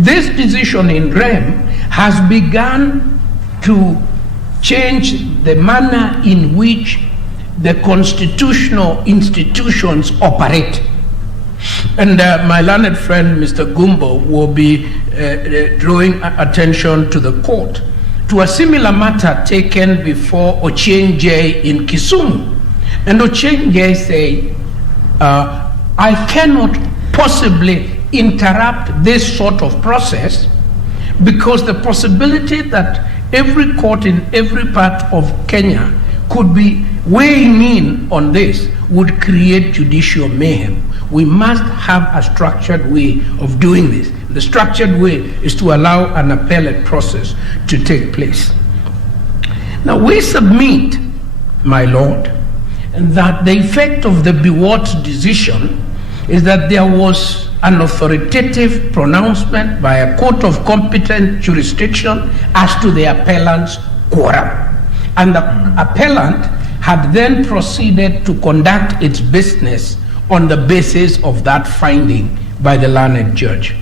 This decision in REM has begun to change the manner in which the constitutional institutions operate. And my learned friend, Mr. Gumbo, will be drawing attention to the court to a similar matter taken before Ochenje in Kisumu. And Ochenje say, I cannot possibly interrupt this sort of process because the possibility that every court in every part of Kenya could be weighing in on this would create judicial mayhem. We must have a structured way of doing this. The structured way is to allow an appellate process to take place. Now we submit, my Lord, that the effect of the Biwott decision is that there was an authoritative pronouncement by a court of competent jurisdiction as to the appellant's quorum. And the appellant had then proceeded to conduct its business on the basis of that finding by the learned judge.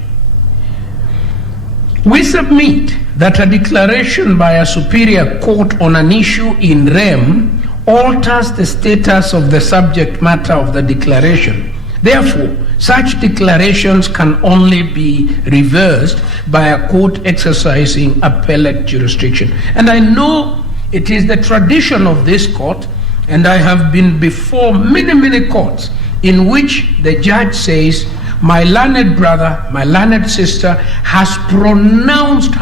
We submit that a declaration by a superior court on an issue in REM alters the status of the subject matter of the declaration. Therefore, such declarations can only be reversed by a court exercising appellate jurisdiction. And I know it is the tradition of this court, and I have been before many, many courts in which the judge says, my learned brother, my learned sister has pronounced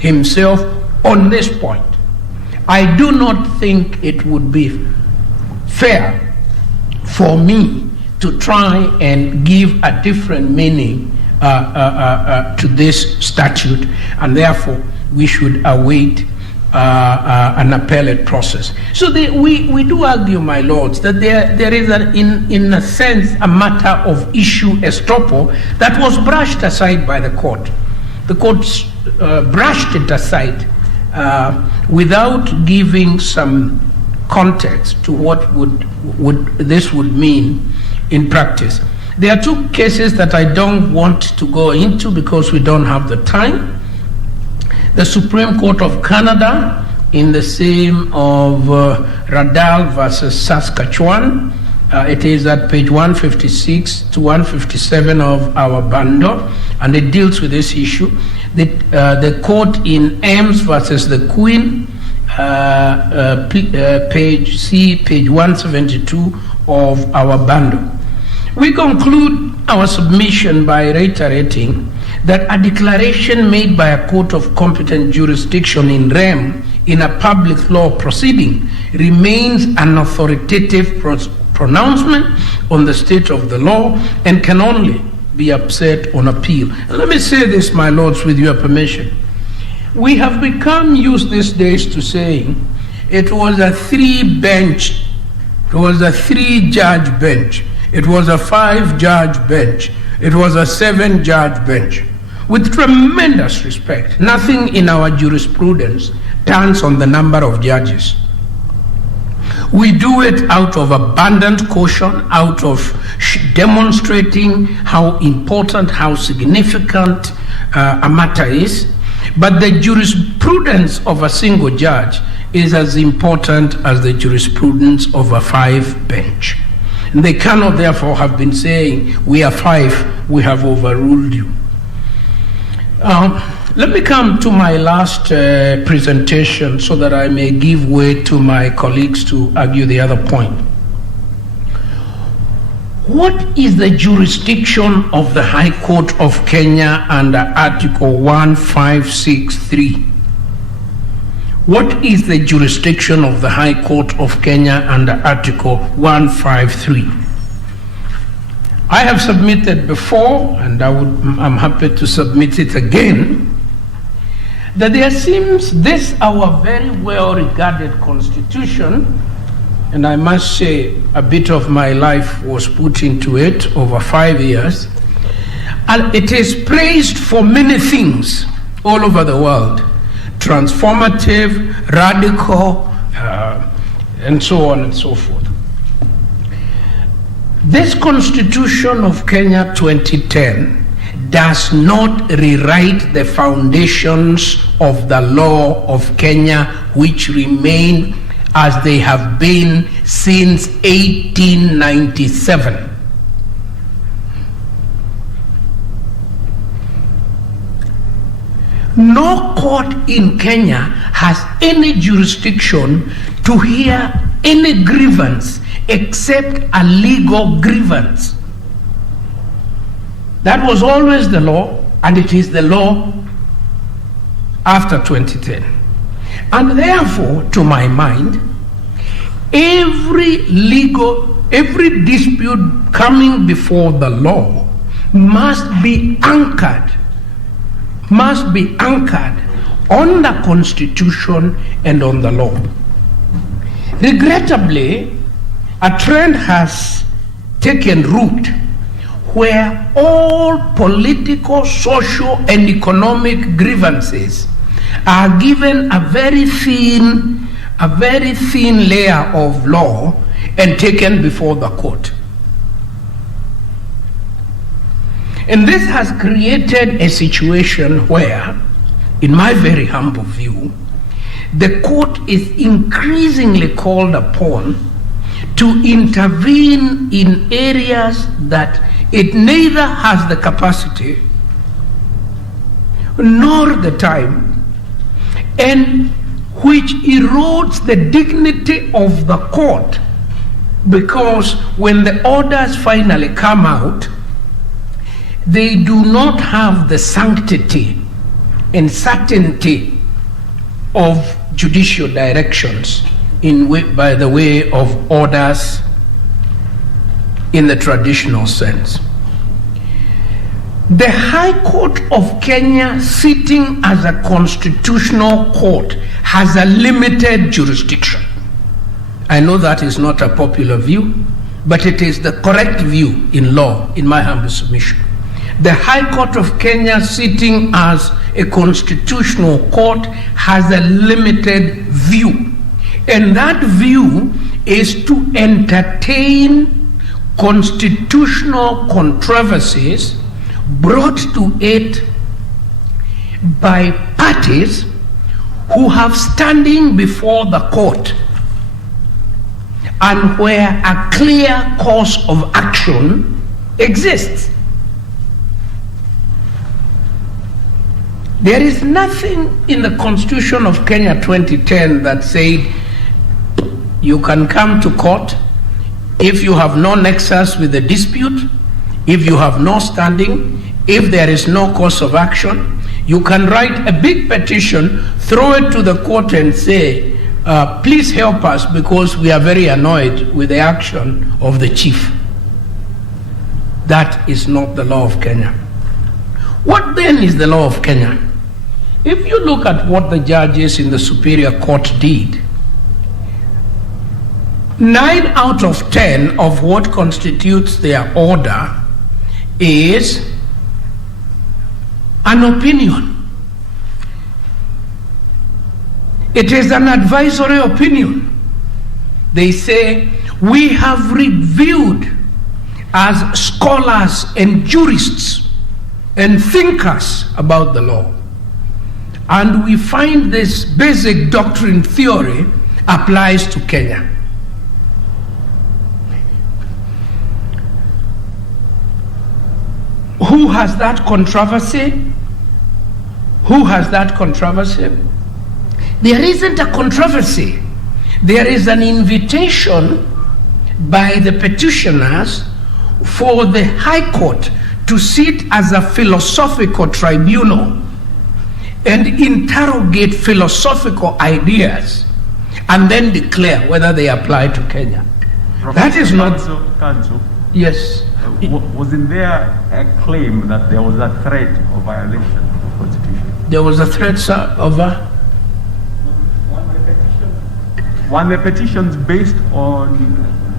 himself on this point. I do not think it would be fair for me to try and give a different meaning to this statute, and therefore we should await an appellate process. So we do argue, my lords, that there is, in a sense, a matter of issue estoppel that was brushed aside by the court. The court brushed it aside without giving some context to what this would mean in practice. There are two cases that I don't want to go into because we don't have the time. The Supreme Court of Canada, in the same of Radal versus Saskatchewan, it is at page 156 to 157 of our bundle, and it deals with this issue. The court in Ames versus the Queen, page 172 of our bundle. We conclude our submission by reiterating that a declaration made by a court of competent jurisdiction in REM in a public law proceeding remains an authoritative pronouncement on the state of the law and can only be upset on appeal. And let me say this, my lords, with your permission. We have become used these days to saying it was a three-judge bench, it was a 5-judge bench, it was a 7-judge bench. With tremendous respect, nothing in our jurisprudence turns on the number of judges. We do it out of abundant caution, out of demonstrating how important, how significant a matter is. But the jurisprudence of a single judge is as important as the jurisprudence of a 5 bench. And they cannot therefore have been saying, we are 5, we have overruled you. Let me come to my last presentation so that I may give way to my colleagues to argue the other point. What is the jurisdiction of the High Court of Kenya under Article 1563? What is the jurisdiction of the High Court of Kenya under Article 153? I have submitted before, and I'm happy to submit it again, that there seems this our very well regarded constitution, and I must say a bit of my life was put into it over 5 years, and it is praised for many things all over the world: transformative, radical, and so on and so forth. This Constitution of Kenya 2010 does not rewrite the foundations of the law of Kenya, which remain as they have been since 1897. No court in Kenya has any jurisdiction to hear any grievance except a legal grievance. That was always the law, and it is the law after 2010. And therefore, to my mind, every dispute coming before the law must be anchored on the Constitution and on the law. Regrettably, a trend has taken root where all political, social, and economic grievances are given a very thin layer of law and taken before the court. And this has created a situation where, in my very humble view, the court is increasingly called upon to intervene in areas that it neither has the capacity nor the time, and which erodes the dignity of the court, because when the orders finally come out, they do not have the sanctity and certainty of judicial directions by the way of orders in the traditional sense. The High Court of Kenya, sitting as a constitutional court, has a limited jurisdiction. I know that is not a popular view, but it is the correct view in law, in my humble submission. The High Court of Kenya, sitting as a constitutional court, has a limited view. And that view is to entertain constitutional controversies brought to it by parties who have standing before the court and where a clear course of action exists. There is nothing in the Constitution of Kenya 2010 that said you can come to court if you have no nexus with the dispute, if you have no standing, if there is no course of action. You can write a big petition, throw it to the court and say, please help us because we are very annoyed with the action of the chief. That is not the law of Kenya. What then is the law of Kenya? If you look at what the judges in the Superior Court did, 9 out of 10 of what constitutes their order is an opinion. It is an advisory opinion. They say, we have reviewed as scholars and jurists and thinkers about the law, and we find this basic doctrine theory applies to Kenya. Who has that controversy? Who has that controversy? There isn't a controversy. There is an invitation by the petitioners for the High Court to sit as a philosophical tribunal and interrogate philosophical ideas and then declare whether they apply to Kenya. That is not... Counsel. Yes. Wasn't there a claim that there was a threat of violation of the Constitution? There was a threat, sir, of a... One of the petitions based on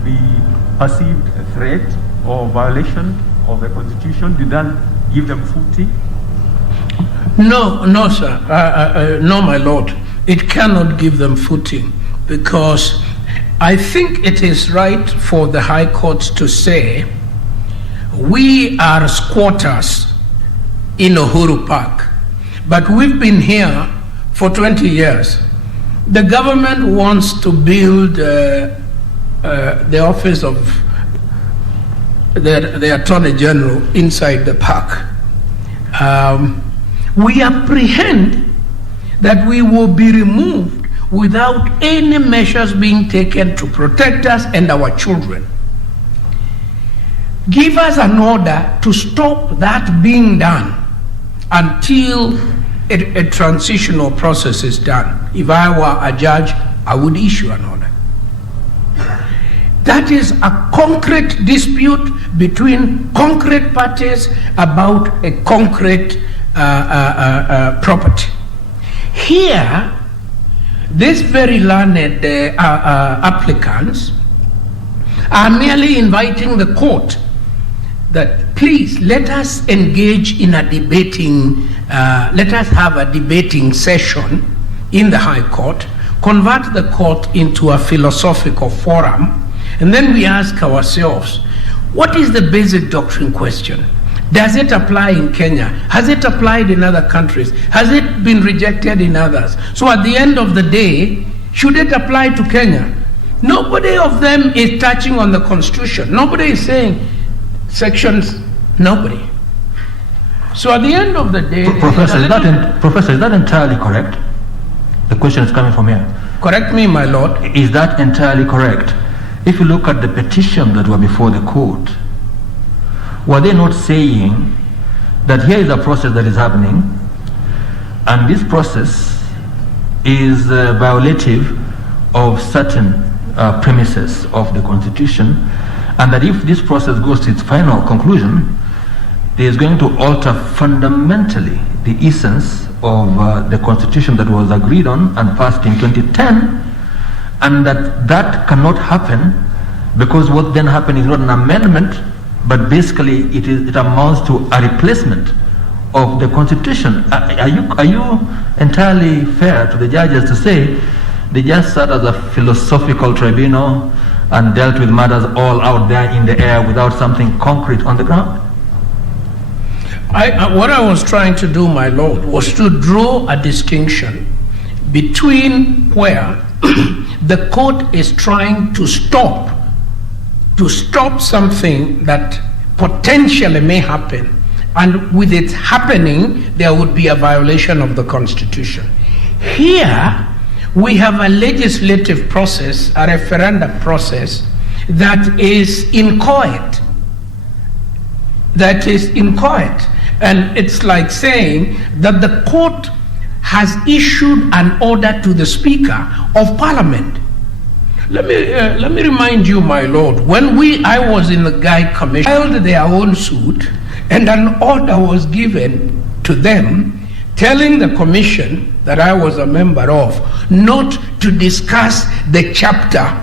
the perceived threat or violation of the Constitution, did that give them footing? No, sir. No, my lord. It cannot give them footing, because I think it is right for the High Court to say, we are squatters in Uhuru Park. But we've been here for 20 years. The government wants to build the office of the Attorney General inside the park. We apprehend that we will be removed without any measures being taken to protect us and our children. Give us an order to stop that being done until a transitional process is done. If I were a judge, I would issue an order. That is a concrete dispute between concrete parties about a concrete property. Here, these very learned applicants are merely inviting the court that please let us engage in a debating, let us have a debating session in the High Court, convert the court into a philosophical forum, and then we ask ourselves, what is the basic doctrine question? Does it apply in Kenya? Has it applied in other countries? Has it been rejected in others? So at the end of the day, should it apply to Kenya? Nobody of them is touching on the Constitution. Nobody is saying sections, nobody. So at the end of the day... Professor, is that entirely correct? The question is coming from here. Correct me, my lord. Is that entirely correct? If you look at the petition that were before the court, were they not saying that here is a process that is happening, and this process is violative of certain premises of the Constitution, and that if this process goes to its final conclusion, it is going to alter fundamentally the essence of the Constitution that was agreed on and passed in 2010, and that cannot happen because what then happened is not an amendment, but basically it amounts to a replacement of the Constitution. Are you entirely fair to the judges to say they just sat as a philosophical tribunal and dealt with matters all out there in the air without something concrete on the ground? What I was trying to do, my lord, was to draw a distinction between where the court is trying to stop something that potentially may happen, and with its happening, there would be a violation of the Constitution. Here, we have a legislative process, a referendum process, that is inchoate. And it's like saying that the court has issued an order to the Speaker of Parliament. Let me remind you, my lord, when I was in the Guy Commission, filed their own suit, and an order was given to them telling the commission that I was a member of not to discuss the chapter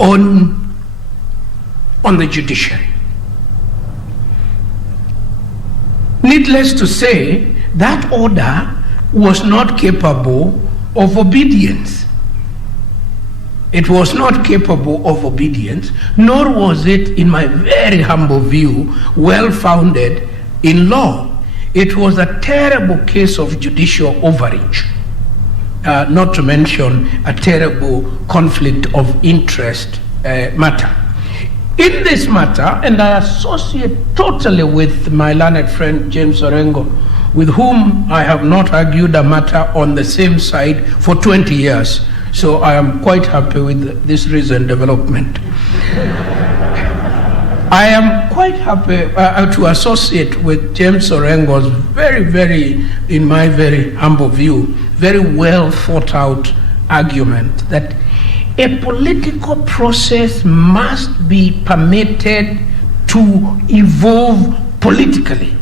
on the judiciary. Needless to say, that order was not capable of obedience. It was not capable of obedience, nor was it, in my very humble view, well-founded in law. It was a terrible case of judicial overreach, not to mention a terrible conflict of interest matter. In this matter, and I associate totally with my learned friend James Orengo, with whom I have not argued a matter on the same side for 20 years. So I am quite happy with this recent development. I am quite happy to associate with James Orengo's very, in my very humble view, very well thought out argument that a political process must be permitted to evolve politically.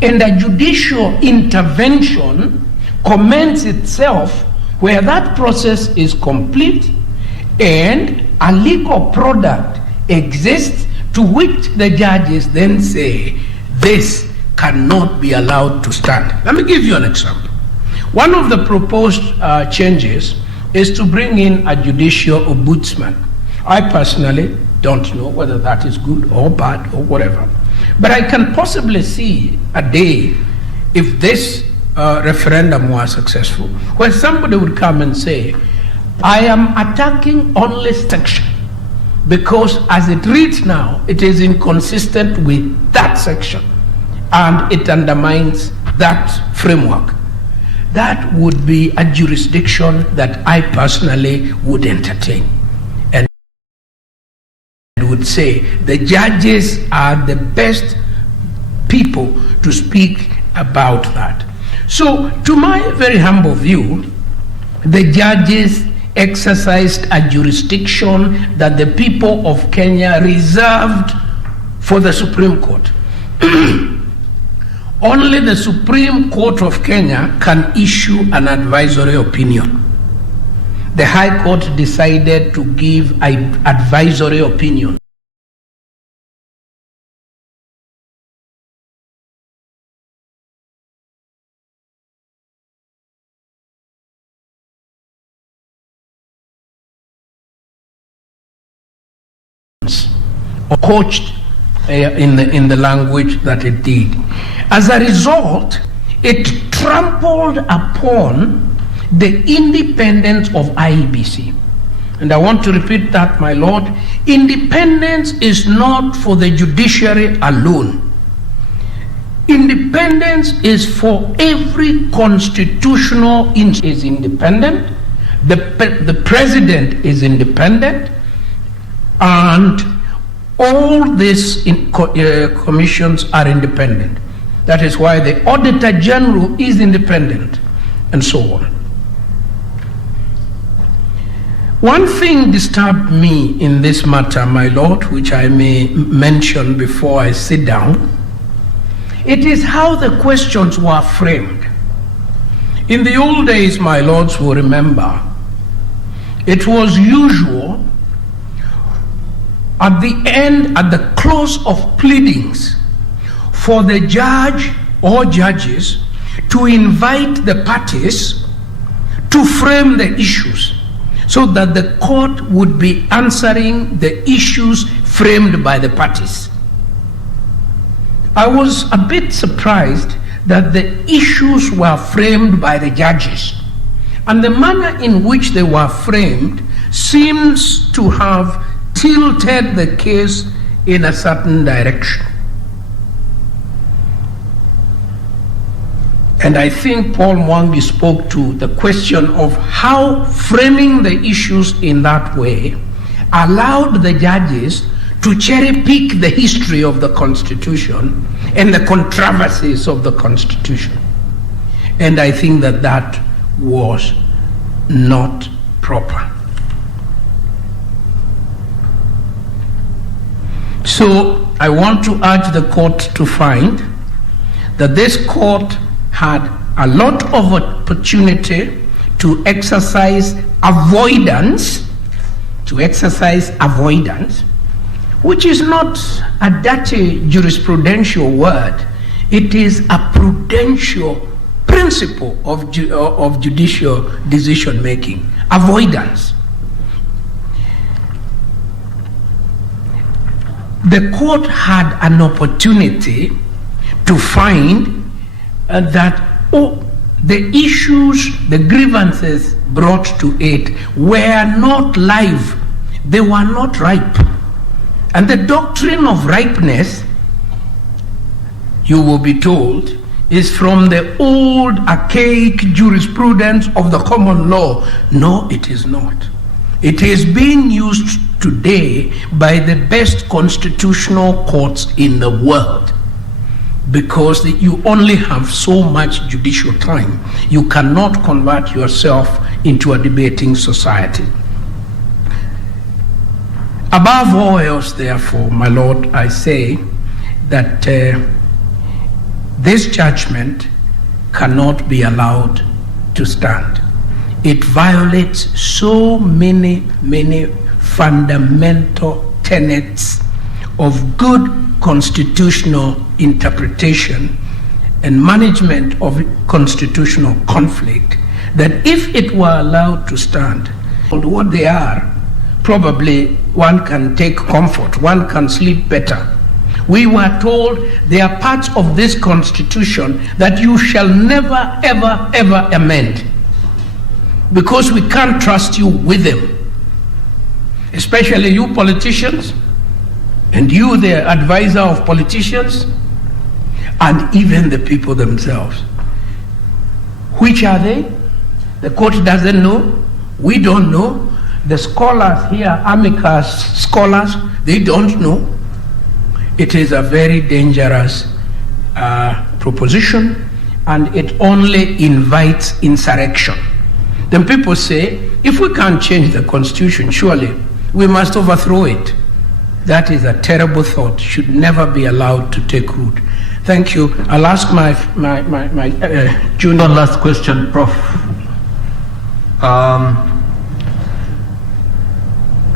And a judicial intervention commends itself where that process is complete and a legal product exists to which the judges then say, this cannot be allowed to stand. Let me give you an example. One of the proposed changes is to bring in a judicial ombudsman. I personally don't know whether that is good or bad or whatever. But I can possibly see a day, if this referendum was successful, where somebody would come and say, I am attacking only section because as it reads now, it is inconsistent with that section and it undermines that framework. That would be a jurisdiction that I personally would entertain and would say the judges are the best people to speak about that. So, to my very humble view, the judges exercised a jurisdiction that the people of Kenya reserved for the Supreme Court. Only the Supreme Court of Kenya can issue an advisory opinion. The High Court decided to give an advisory opinion. Or coached in the language that it did. As a result, it trampled upon the independence of IEBC. And I want to repeat that, my Lord. Independence is not for the judiciary alone. Independence is for every constitutional is independent. The president is independent, and all these commissions are independent. That is why the Auditor General is independent, and so on. One thing disturbed me in this matter, my Lord, which I may mention before I sit down. It is how the questions were framed. In the old days, my lords will remember, it was usual at the end, at the close of pleadings, for the judge or judges to invite the parties to frame the issues so that the court would be answering the issues framed by the parties. I was a bit surprised that the issues were framed by the judges, and the manner in which they were framed seems to have tilted the case in a certain direction. And I think Paul Mwangi spoke to the question of how framing the issues in that way allowed the judges to cherry pick the history of the Constitution and the controversies of the Constitution. And I think that that was not proper. So I want to urge the court to find that this court had a lot of opportunity to exercise avoidance, which is not a dirty jurisprudential word. It is a prudential principle of judicial decision making. Avoidance. The court had an opportunity to find that the issues, the grievances brought to it were not live. They were not ripe. And the doctrine of ripeness, you will be told, is from the old archaic jurisprudence of the common law. No, it is not. It is being used today by the best constitutional courts in the world, because you only have so much judicial time. You cannot convert yourself into a debating society. Above all else, therefore, my Lord, I say that this judgment cannot be allowed to stand. It violates so many fundamental tenets of good constitutional interpretation and management of constitutional conflict, that if it were allowed to stand, what they are, probably one can take comfort, one can sleep better, We were told they are parts of this constitution that you shall never, ever, ever amend, because we can't trust you with them, especially you politicians, and you, the advisor of politicians, and even the people themselves. Which are they? The court doesn't know. We don't know. The scholars here, amicus scholars, they don't know. It is a very dangerous proposition, and it only invites insurrection. Then people say, if we can't change the constitution, surely we must overthrow it. That is a terrible thought, should never be allowed to take root. Thank you. I'll ask my junior. One last question, Prof.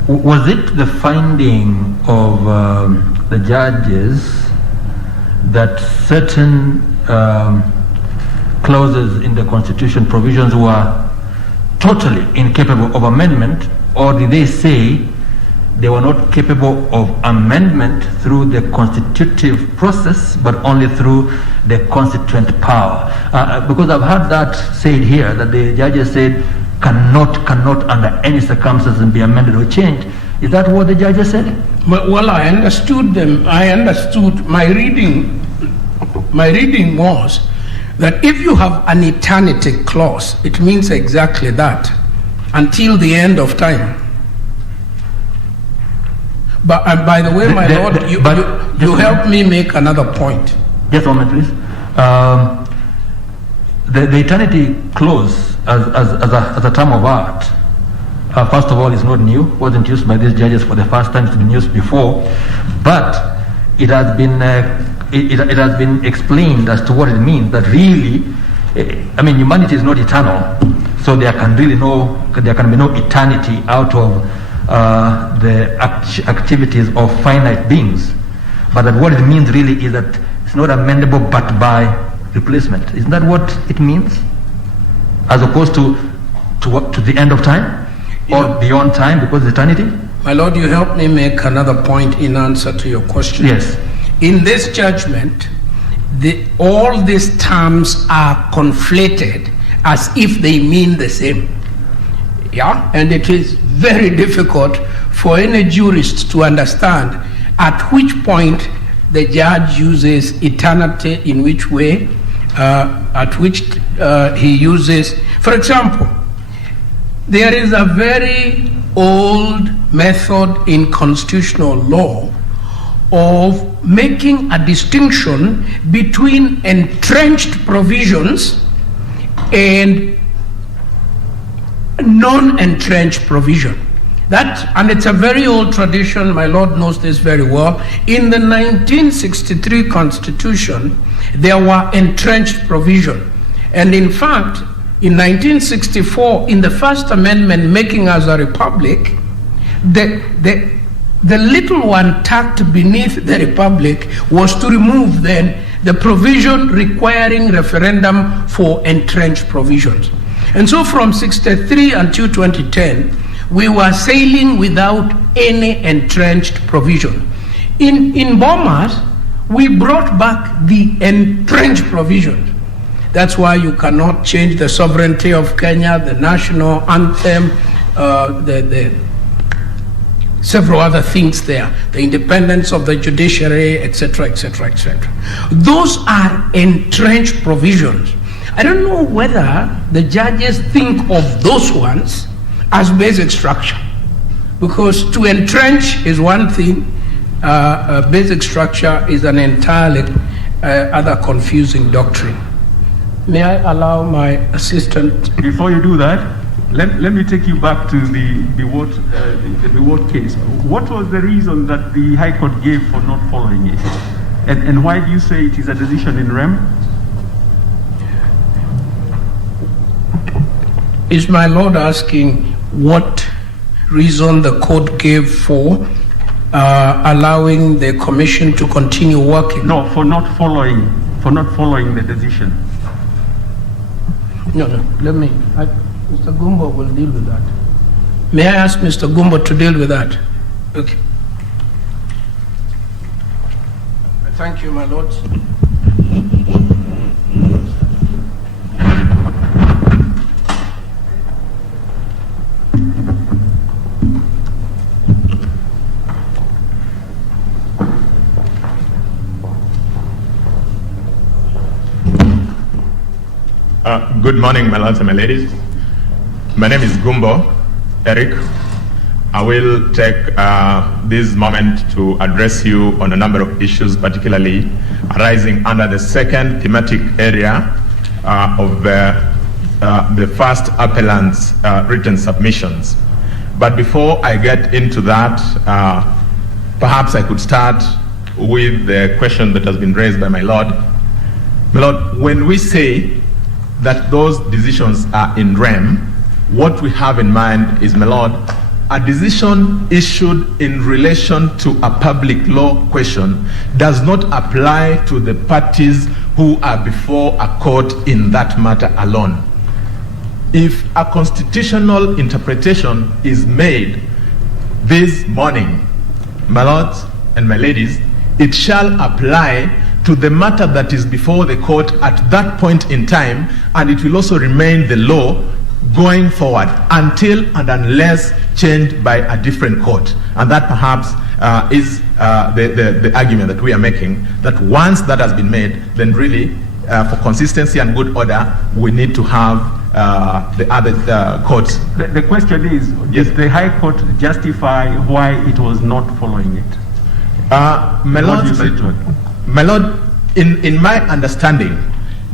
Was it the finding of the judges that certain clauses in the Constitution provisions were totally incapable of amendment, or did they say they were not capable of amendment through the constitutive process, but only through the constituent power? Because I've heard that said here, that the judges said cannot under any circumstances be amended or changed. Is that what the judges said? Well, I understood them. I understood. My reading was that if you have an eternity clause, it means exactly that, until the end of time. But by the way, my lord, you help me make another point. Just a moment, please. The eternity clause as a term of art, first of all, is not new. Wasn't used by these judges for the first time. It's been used before, but it has been it has been explained as to what it means. That really, I mean, humanity is not eternal, so there can be no eternity out of the activities of finite beings. But that what it means really is that it's not amendable but by replacement. Isn't that what it means? As opposed to the end of time, or beyond time, because eternity? My lord, you help me make another point in answer to your question. Yes. In this judgment, all these terms are conflated as if they mean the same. Yeah? And it is very difficult for any jurist to understand at which point the judge uses eternity, in which way, at which he uses. For example, there is a very old method in constitutional law of making a distinction between entrenched provisions and non-entrenched provision. And it's a very old tradition, my lord knows this very well. In the 1963 Constitution, there were entrenched provision. And in fact, in 1964, in the First Amendment making us a republic, the little one tucked beneath the republic was to remove then the provision requiring referendum for entrenched provisions. And so from 63 until 2010, we were sailing without any entrenched provision. In Bomas, we brought back the entrenched provision. That's why you cannot change the sovereignty of Kenya, the national anthem, the several other things there, the independence of the judiciary, etc., etc., etc. Those are entrenched provisions. I don't know whether the judges think of those ones as basic structure, because to entrench is one thing, basic structure is an entirely other confusing doctrine. May I allow my assistant? Before you do that, let me take you back to the Biwott case. What was the reason that the High Court gave for not following it? And why do you say it is a decision in rem? Is my lord asking what reason the court gave for allowing the commission to continue working? No, for not following the decision. No, Mr. Gumbo will deal with that. May I ask Mr. Gumbo to deal with that? Okay. Thank you, my lords. Good morning, my lords and my ladies. My name is Gumbo Eric. I will take this moment to address you on a number of issues, particularly arising under the second thematic area of the first appellant's written submissions. But before I get into that, perhaps I could start with the question that has been raised by my lord. My lord, when we say that those decisions are in rem, what we have in mind is, my lord, a decision issued in relation to a public law question does not apply to the parties who are before a court in that matter alone. If a constitutional interpretation is made this morning, my lords and my ladies, it shall apply to the matter that is before the court at that point in time, and it will also remain the law going forward until and unless changed by a different court. And that perhaps is the argument that we are making, that once that has been made, then really for consistency and good order, we need to have the other courts. The question is, yes, did the High Court justify why it was not following it? My lord, in my understanding,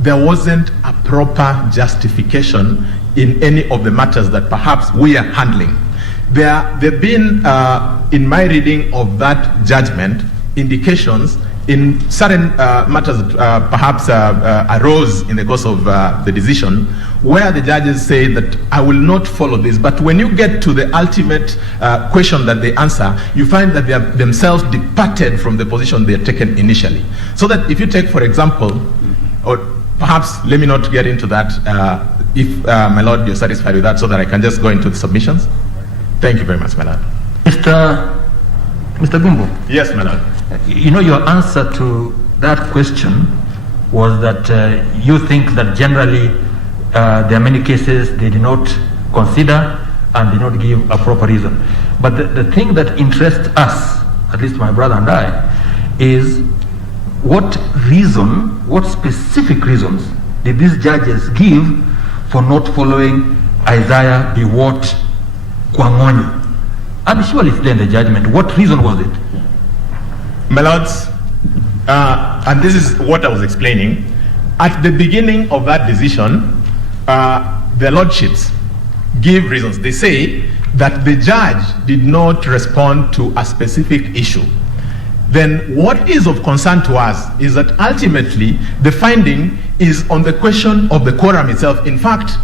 there wasn't a proper justification in any of the matters that perhaps we are handling. There have been, in my reading of that judgment, indications in certain matters that perhaps arose in the course of the decision, where the judges say that I will not follow this. But when you get to the ultimate question that they answer, you find that they have themselves departed from the position they had taken initially. So that if you take, for example, or perhaps let me not get into that, if my lord, you're satisfied with that, so that I can just go into the submissions. Thank you very much, my lord. Mr. Gumbo. Yes, my lord. You know, your answer to that question was that you think that generally there are many cases they did not consider and did not give a proper reason. But the thing that interests us, at least my brother and I, is what reason, what specific reasons did these judges give for not following Isaiah Biwott Kwangonyi? And surely it's there in the judgment. What reason was it? My lords, and this is what I was explaining, at the beginning of that decision, the lordships give reasons. They say that the judge did not respond to a specific issue. Then what is of concern to us is that ultimately the finding is on the question of the quorum itself. In fact,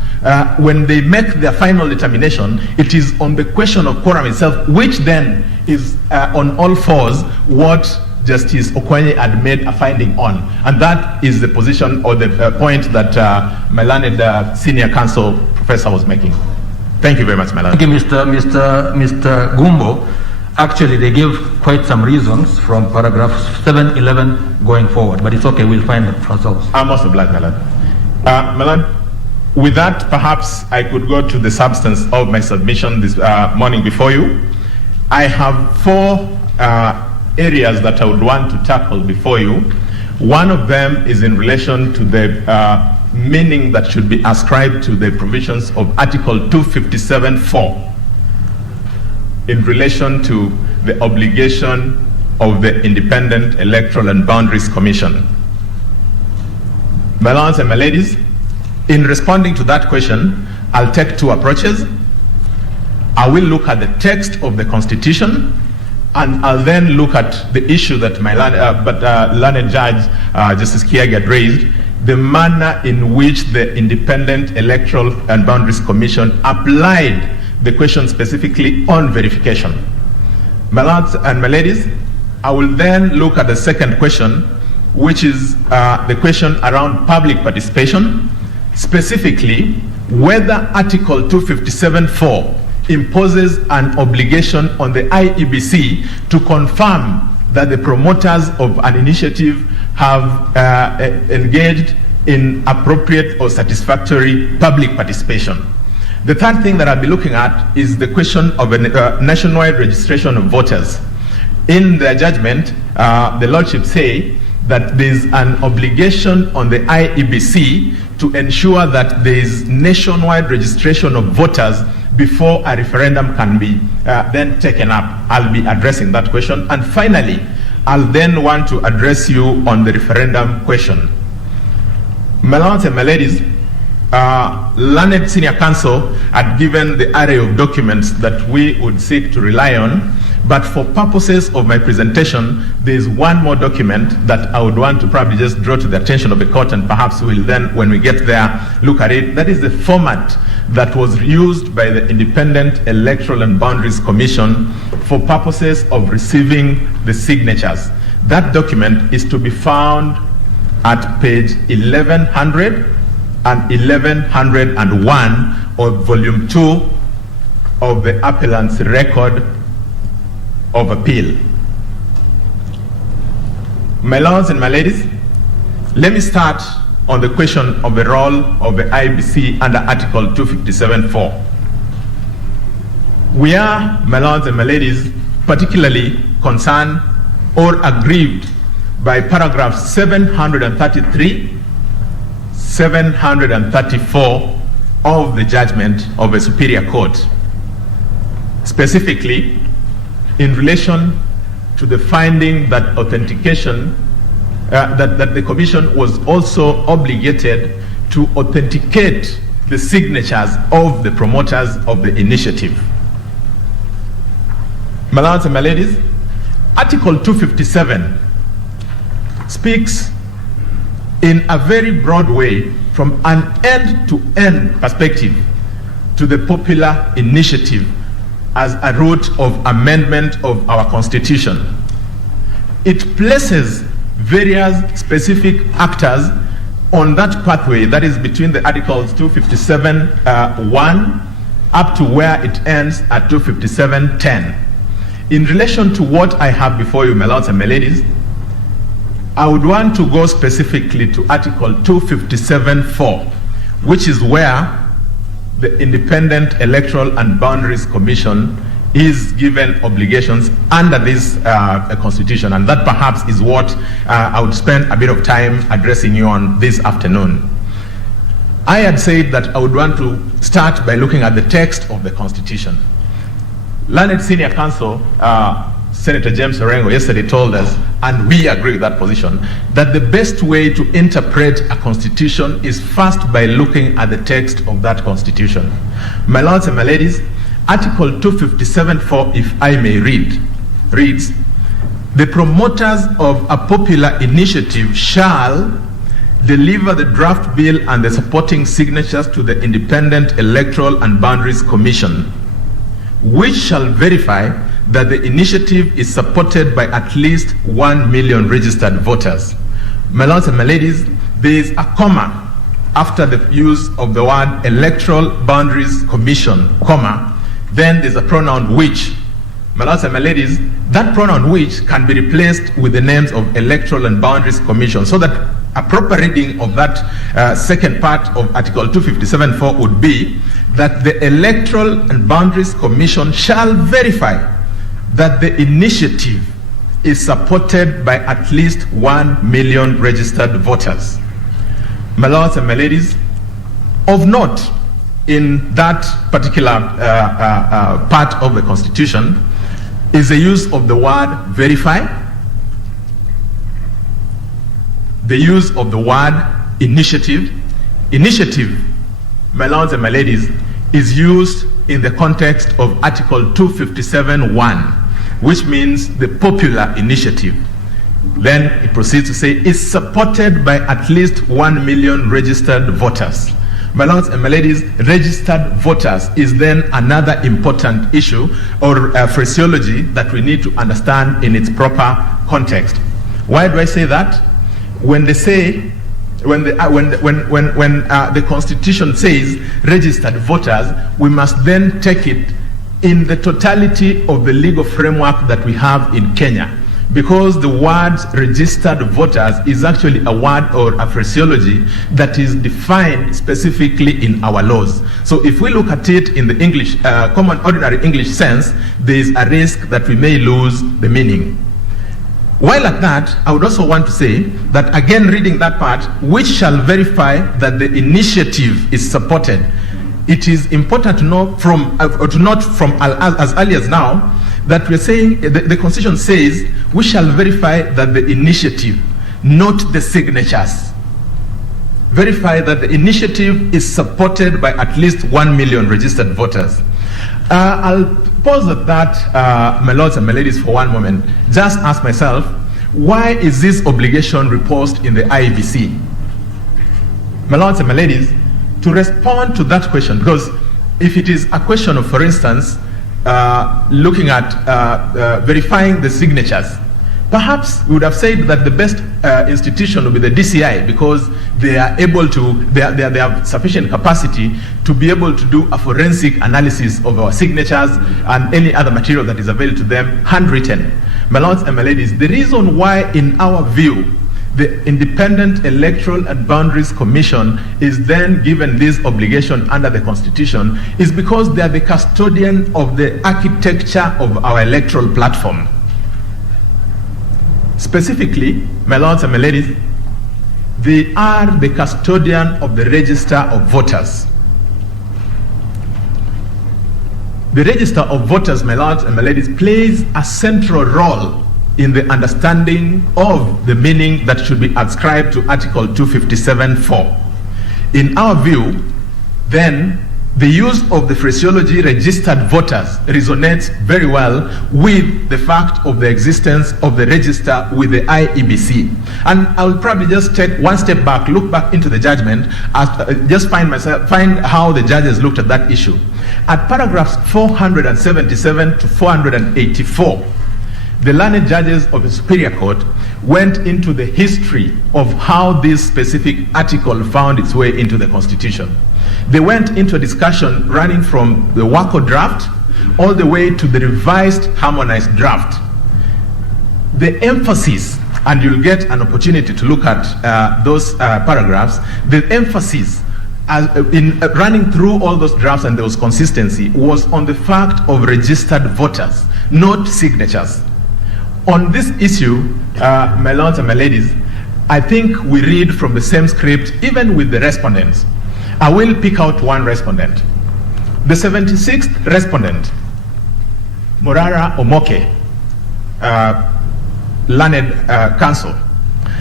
when they make their final determination, it is on the question of quorum itself, which then is on all fours what Justice Okwenyi had made a finding on. And that is the position or the point that my learned senior counsel professor was making. Thank you very much, my lord. Thank you, Mr. Gumbo. Actually, they gave quite some reasons from paragraph 711 going forward, but it's okay, we'll find them for ourselves. I'm also glad, my lord. My lord, with that, perhaps I could go to the substance of my submission this morning before you. I have four areas that I would want to tackle before you. One of them is in relation to the meaning that should be ascribed to the provisions of Article 257(4) in relation to the obligation of the Independent Electoral and Boundaries Commission. My lords and my ladies, in responding to that question, I'll take two approaches. I will look at the text of the Constitution, and I'll then look at the issue that my learned judge, Justice Kiagi, had raised, the manner in which the Independent Electoral and Boundaries Commission applied the question specifically on verification. My lords and my ladies, I will then look at the second question, which is the question around public participation, specifically whether Article 257(4) imposes an obligation on the IEBC to confirm that the promoters of an initiative have engaged in appropriate or satisfactory public participation. The third thing that I'll be looking at is the question of a nationwide registration of voters. In their judgment, the Lordship say that there is an obligation on the IEBC to ensure that there is nationwide registration of voters before a referendum can be then taken up. I'll be addressing that question. And finally, I'll then want to address you on the referendum question. My lords and my ladies, learned senior counsel had given the array of documents that we would seek to rely on, but for purposes of my presentation, there is one more document that I would want to probably just draw to the attention of the court, and perhaps we'll then, when we get there, look at it. That is the format that was used by the Independent Electoral and Boundaries Commission for purposes of receiving the signatures. That document is to be found at page 1100 and 1101 of volume 2 of the appellant's record of appeal. My lords and my ladies, let me start on the question of the role of the IBC under Article 257(4). We are, my lords and my ladies, particularly concerned or aggrieved by paragraphs 733, 734 of the judgment of a superior court, specifically in relation to the finding that authentication, that the commission was also obligated to authenticate the signatures of the promoters of the initiative. My lords and my ladies, Article 257 speaks in a very broad way from an end-to-end perspective to the popular initiative as a route of amendment of our Constitution. It places various specific actors on that pathway that is between the Articles 257(1) up to where it ends at 257(10). In relation to what I have before you, my lords and my ladies, I would want to go specifically to Article 257(4), which is where the Independent Electoral and Boundaries Commission is given obligations under this Constitution, and that perhaps is what I would spend a bit of time addressing you on this afternoon. I had said that I would want to start by looking at the text of the Constitution. Learned Senior Counsel, Senator James Orengo, yesterday told us, and we agree with that position, that the best way to interpret a constitution is first by looking at the text of that constitution. My lords and my ladies, Article 257(4), if I may read, reads, "The promoters of a popular initiative shall deliver the draft bill and the supporting signatures to the Independent Electoral and Boundaries Commission, which shall verify that the initiative is supported by at least 1 million registered voters." My lords and my ladies, there is a comma after the use of the word Electoral Boundaries Commission, comma, then there's a pronoun which. My lords and my ladies, that pronoun which can be replaced with the names of Electoral and Boundaries Commission, so that a proper reading of that second part of Article 257(4) would be that the Electoral and Boundaries Commission shall verify that the initiative is supported by at least 1 million registered voters. My lords and my ladies, of note in that particular part of the Constitution is the use of the word verify, the use of the word initiative. Initiative, my lords and my ladies, is used in the context of Article 257(1), which means the popular initiative. Then it proceeds to say is supported by at least 1 million registered voters. My lords and my ladies, registered voters is then another important issue or phraseology that we need to understand in its proper context. Why do I say that? When they say, when the Constitution says registered voters, we must then take it in the totality of the legal framework that we have in Kenya. because the word registered voters is actually a word or a phraseology that is defined specifically in our laws. So if we look at it in the English, common ordinary English sense, there is a risk that we may lose the meaning. While at that, I would also want to say that, again, reading that part, which shall verify that the initiative is supported. It is important to know to note from as early as now that we're saying the Constitution says we shall verify that the initiative, not the signatures. Verify that the initiative is supported by at least 1 million registered voters. I'll pause at that, my lords and my ladies, for one moment. Just ask myself, why is this obligation reposed in the IEBC? My lords and my ladies, to respond to that question, because if it is a question of, for instance, looking at verifying the signatures, perhaps we would have said that the best institution would be the DCI, because they are able to, they have sufficient capacity to be able to do a forensic analysis of our signatures and any other material that is available to them, handwritten. My lords and my ladies, the reason why, in our view, the Independent Electoral and Boundaries Commission is then given this obligation under the Constitution is because they are the custodian of the architecture of our electoral platform. Specifically, my lords and my ladies, they are the custodian of the register of voters. The register of voters, my lords and my ladies, plays a central role in the understanding of the meaning that should be ascribed to Article 257(4). In our view, then, the use of the phraseology registered voters resonates very well with the fact of the existence of the register with the IEBC. And I will probably just take one step back, look back into the judgment, just find how the judges looked at that issue. At paragraphs 477 to 484, the learned judges of the Superior Court went into the history of how this specific article found its way into the Constitution. They went into a discussion running from the WACO draft all the way to the revised harmonized draft. The emphasis, and you'll get an opportunity to look at those paragraphs, the emphasis in running through all those drafts, and there was consistency, was on the fact of registered voters, not signatures. On this issue, my lords and my ladies, I think we read from the same script, even with the respondents. I will pick out one respondent. The 76th respondent, Morara Omoke, learned counsel,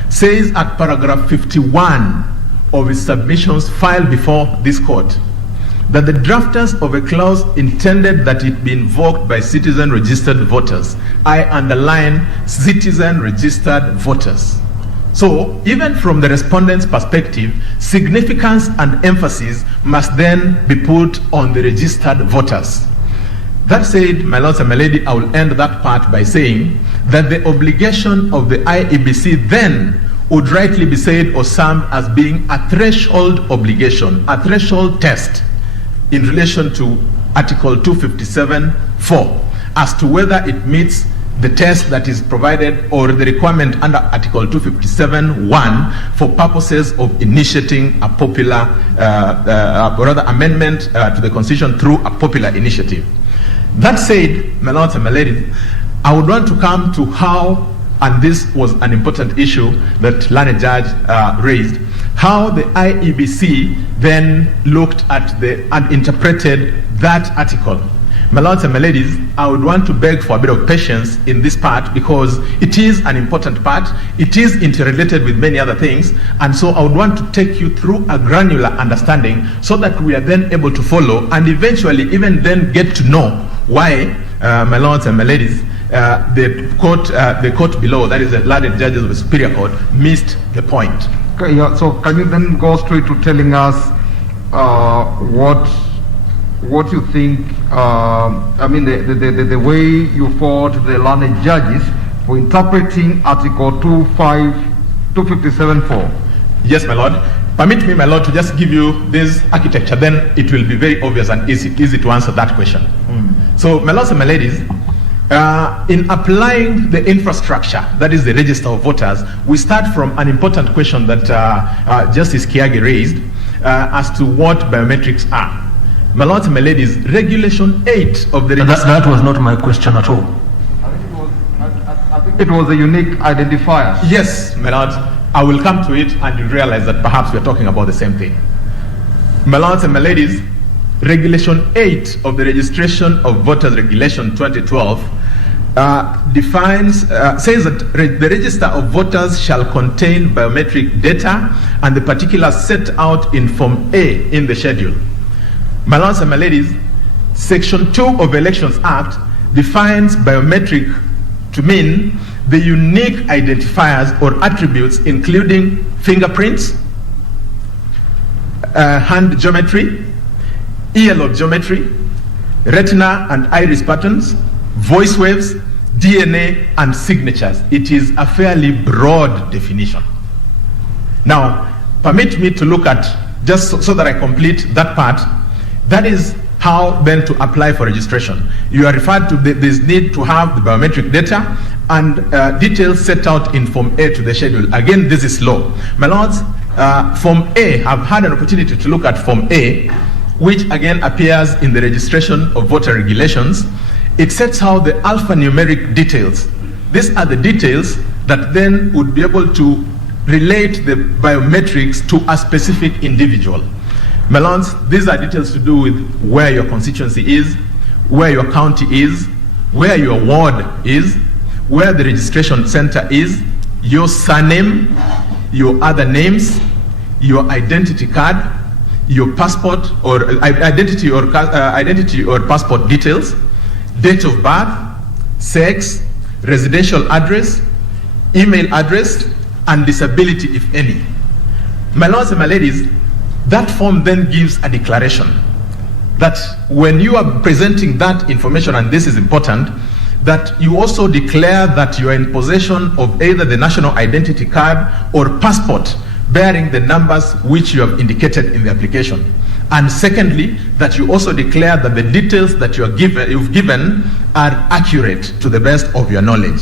says at paragraph 51 of his submissions filed before this court that the drafters of a clause intended that it be invoked by citizen registered voters. I underline citizen registered voters. So even from the respondent's perspective, significance and emphasis must then be put on the registered voters. That said, my lords and my lady, I will end that part by saying that the obligation of the IEBC then would rightly be said or summed as being a threshold obligation, a threshold test in relation to Article 257(4) as to whether it meets the test that is provided or the requirement under Article 257(1) for purposes of initiating a popular, or rather amendment to the Constitution through a popular initiative. That said, my lords and my ladies, I would want to come to how, and this was an important issue that learned judge raised, how the IEBC then looked at and interpreted that article. My lords and my ladies, I would want to beg for a bit of patience in this part because it is an important part. It is interrelated with many other things, and so I would want to take you through a granular understanding so that we are then able to follow and eventually even then get to know why, my lords and my ladies, the court below, that is the learned judges of the Superior Court, missed the point. Okay, yeah, so can you then go straight to telling us what you think, I mean the way you fought the learned judges for interpreting Article 257(4)? Yes, my lord. Permit me, my lord, to just give you this architecture, then it will be very obvious and easy to answer that question. So, my lords and my ladies, In applying the infrastructure, that is the register of voters, we start from an important question that Justice Kiage raised as to what biometrics are. My lords and my ladies, Regulation 8 of the register... That was not my question at all. I think it was a unique identifier. Yes, my lords, I will come to it and you realize that perhaps we are talking about the same thing. My lords and my ladies, Regulation 8 of the Registration of Voters Regulation 2012 says that the register of voters shall contain biometric data and the particulars set out in Form A in the schedule. My lords and my ladies, Section 2 of the Elections Act defines biometric to mean the unique identifiers or attributes including fingerprints, hand geometry, earlobe geometry, retina and iris patterns, voice waves, DNA, and signatures. It is a fairly broad definition. Now, permit me to look at, just so that I complete that part, that is how then to apply for registration. You are referred to this need to have the biometric data and details set out in Form A to the schedule. Again, this is law. My lords, Form A, I've had an opportunity to look at Form A, which again appears in the registration of voter regulations. It sets out the alphanumeric details. These are the details that then would be able to relate the biometrics to a specific individual. My lords, these are details to do with where your constituency is, where your county is, where your ward is, where the registration center is, your surname, your other names, your identity card, your passport or identity or passport details, date of birth, sex, residential address, email address, and disability, if any. My lords and my ladies, that form then gives a declaration that when you are presenting that information, and this is important, that you also declare that you are in possession of either the national identity card or passport bearing the numbers which you have indicated in the application. And secondly, that you also declare that the details that you've given are accurate to the best of your knowledge.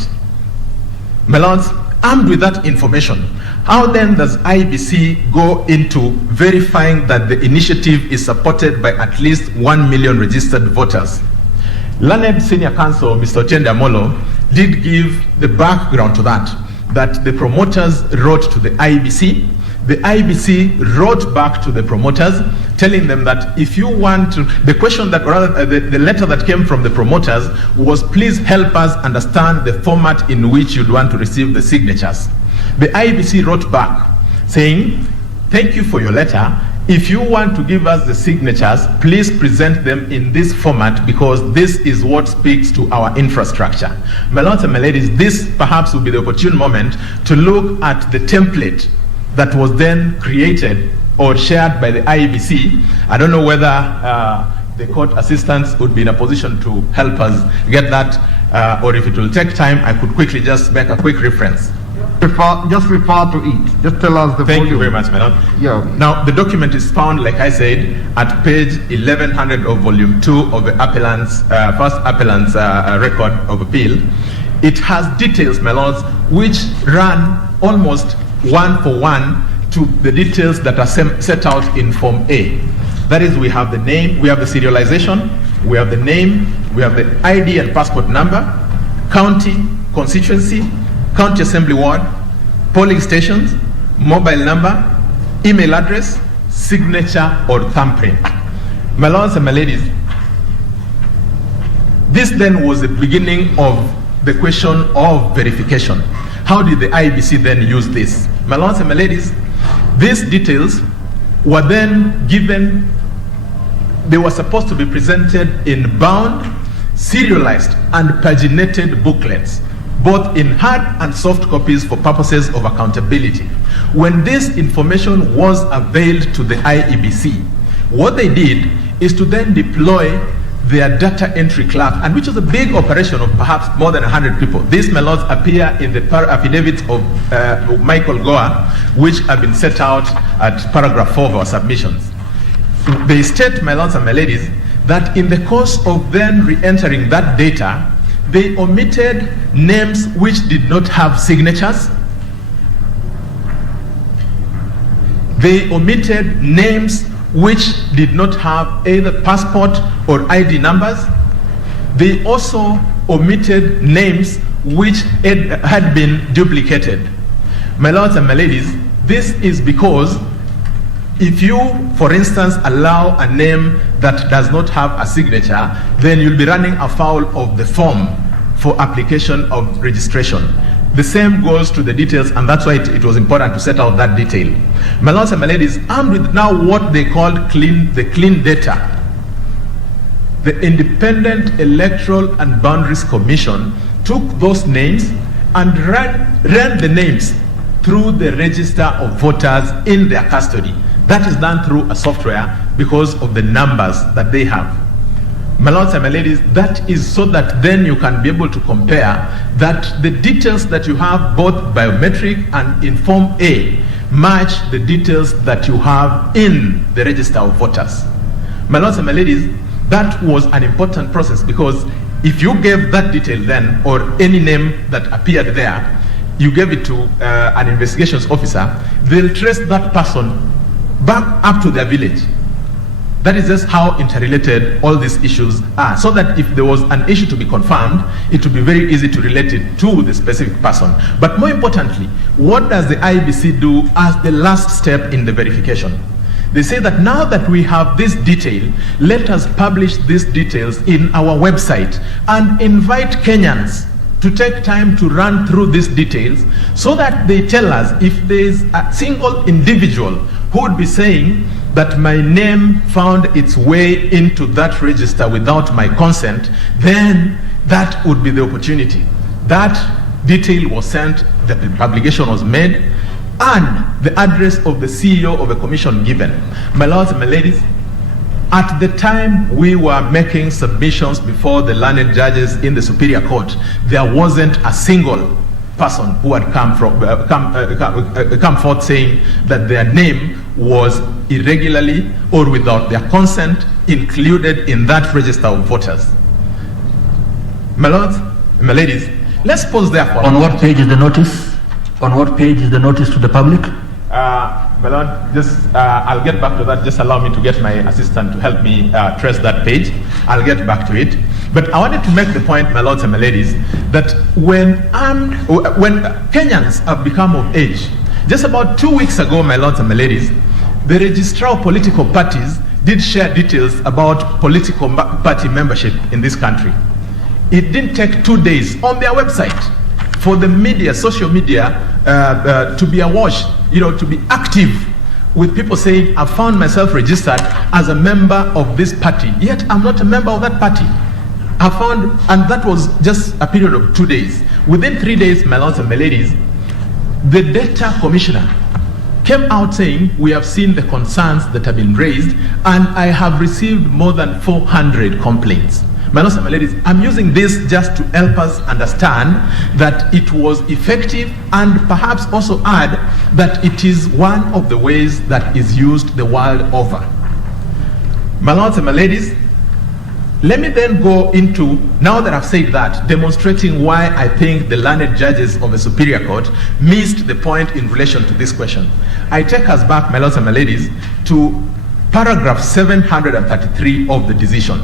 My lords, armed with that information, how then does IBC go into verifying that the initiative is supported by at least 1 million registered voters? Learned Senior Counsel, Mr. Otiende Amolo, did give the background to that the promoters wrote to the IBC. The IBC wrote back to the promoters telling them that if you want to, the letter that came from the promoters was, please help us understand the format in which you'd want to receive the signatures. The IBC wrote back saying, thank you for your letter. If you want to give us the signatures, please present them in this format because this is what speaks to our infrastructure. My lords and my ladies, this perhaps will be the opportune moment to look at the template that was then created or shared by the IBC. I don't know whether the court assistants would be in a position to help us get that, or if it will take time, I could quickly just make a quick reference. Just refer to it. Just tell us the volume. Thank you very much, madam. Yeah. Now, the document is found, like I said, at page 1100 of volume 2 of the appellant's, first appellant's record of appeal. It has details, my lords, which run almost one for one to the details that are set out in Form A. That is, we have the name, we have the serialization, we have the name, we have the ID and passport number, county, constituency, county assembly ward, polling stations, mobile number, email address, signature or thumbprint. My lords and my ladies, this then was the beginning of the question of verification. How did the IBC then use this? My lords and my ladies, these details were then given, they were supposed to be presented in bound, serialized, and paginated booklets, both in hard and soft copies for purposes of accountability. When this information was availed to the IEBC, what they did is to then deploy their data entry clerk, and which was a big operation of perhaps more than 100 people. These, my lords, appear in the affidavits of Michael Goa, which have been set out at paragraph 4 of our submissions. They state, my lords and my ladies, that in the course of then re-entering that data, they omitted names which did not have signatures. They omitted names which did not have either passport or ID numbers. They also omitted names which had been duplicated. My lords and my ladies, this is because if you, for instance, allow a name that does not have a signature, then you'll be running afoul of the form for application of registration. The same goes to the details, and that's why it was important to set out that detail. My lords and my ladies, armed with now what they called the clean data, the Independent Electoral and Boundaries Commission took those names and ran the names through the register of voters in their custody. That is done through a software because of the numbers that they have. My lords and my ladies, that is so that then you can be able to compare that the details that you have, both biometric and in Form A, match the details that you have in the register of voters. My lords and my ladies, that was an important process because if you gave that detail then, or any name that appeared there, you gave it to an investigations officer, they'll trace that person back up to their village. That is just how interrelated all these issues are, so that if there was an issue to be confirmed, it would be very easy to relate it to the specific person. But more importantly, what does the IEBC do as the last step in the verification? They say that now that we have this detail, let us publish these details in our website and invite Kenyans to take time to run through these details so that they tell us if there is a single individual who would be saying that my name found its way into that register without my consent, then that would be the opportunity. That detail was sent, the publication was made, and the address of the CEO of the commission given. My lords and my ladies, at the time we were making submissions before the learned judges in the Superior Court, there wasn't a single person who had come forth saying that their name was irregularly or without their consent included in that register of voters. My lords and my ladies, let's pause there for On what page is the notice? On what page is the notice to the public? My lord, I'll get back to that. Just allow me to get my assistant to help me trace that page. I'll get back to it. But I wanted to make the point, my lords and my ladies, that when Kenyans have become of age, just about 2 weeks ago, my lords and my ladies, the registrar of political parties did share details about political party membership in this country. It didn't take 2 days on their website for the media, social media, to be awash, to be active with people saying, I found myself registered as a member of this party, yet I'm not a member of that party. And that was just a period of 2 days. Within 3 days, my lords and my ladies, the data commissioner came out saying, we have seen the concerns that have been raised, and I have received more than 400 complaints. My lords and my ladies, I'm using this just to help us understand that it was effective, and perhaps also add that it is one of the ways that is used the world over. My lords and my ladies, let me then go into, now that I've said that, demonstrating why I think the learned judges of the Superior Court missed the point in relation to this question. I take us back, my lords and my ladies, to paragraph 733 of the decision.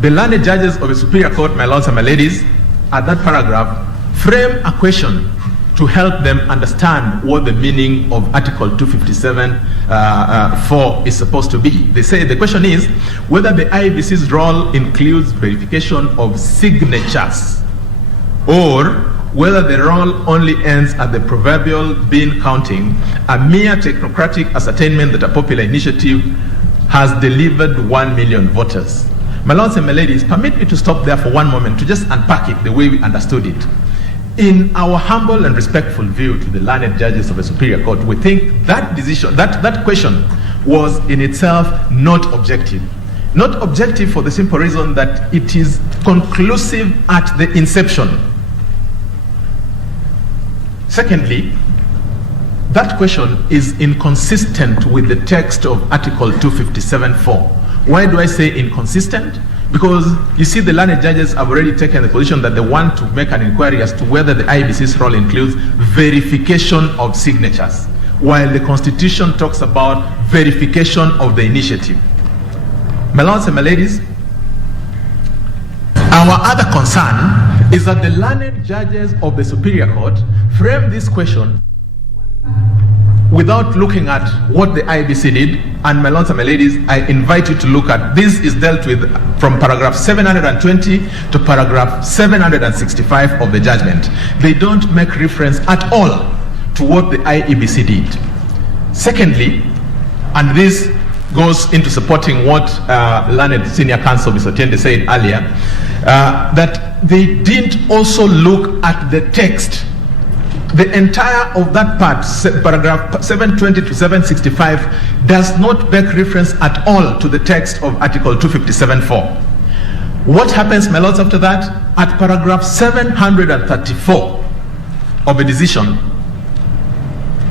The learned judges of the Superior Court, my lords and my ladies, at that paragraph, frame a question to help them understand what the meaning of Article 257(4) is supposed to be. They say the question is whether the IEBC's role includes verification of signatures, or whether the role only ends at the proverbial bean counting, a mere technocratic ascertainment that a popular initiative has delivered 1 million voters. My lords and my ladies, permit me to stop there for one moment to just unpack it the way we understood it. In our humble and respectful view to the learned judges of the Superior Court, we think that decision, that question was in itself not objective. Not objective for the simple reason that it is conclusive at the inception. Secondly, that question is inconsistent with the text of Article 257(4). Why do I say inconsistent? Because you see, the learned judges have already taken the position that they want to make an inquiry as to whether the IEBC's role includes verification of signatures, while the Constitution talks about verification of the initiative. My lords and my ladies, our other concern is that the learned judges of the Superior Court frame this question without looking at what the IEBC did. And my lords and my ladies, I invite you to look at this. Is dealt with from paragraph 720 to paragraph 765 of the judgment. They don't make reference at all to what the IEBC did. Secondly, and this goes into supporting what learned senior counsel Mr. Tiende said earlier, that they didn't also look at the text. The entire of that part, paragraph 720 to 765, does not make reference at all to the text of Article 257.4. What happens, my lords, after that? At paragraph 734 of the decision,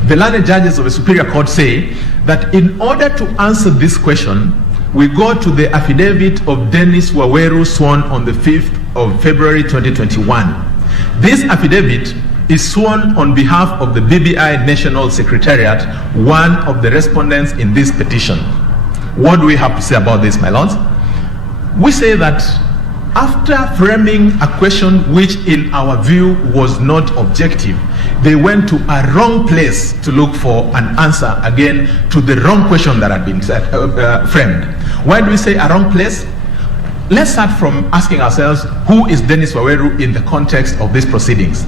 the learned judges of the Superior Court say that in order to answer this question, we go to the affidavit of Dennis Waweru sworn on the 5th of February 2021. This affidavit is sworn on behalf of the BBI National Secretariat, one of the respondents in this petition. What do we have to say about this, my lords? We say that after framing a question which in our view was not objective, they went to a wrong place to look for an answer again to the wrong question that had been framed. Why do we say a wrong place? Let's start from asking ourselves, who is Dennis Waweru in the context of these proceedings?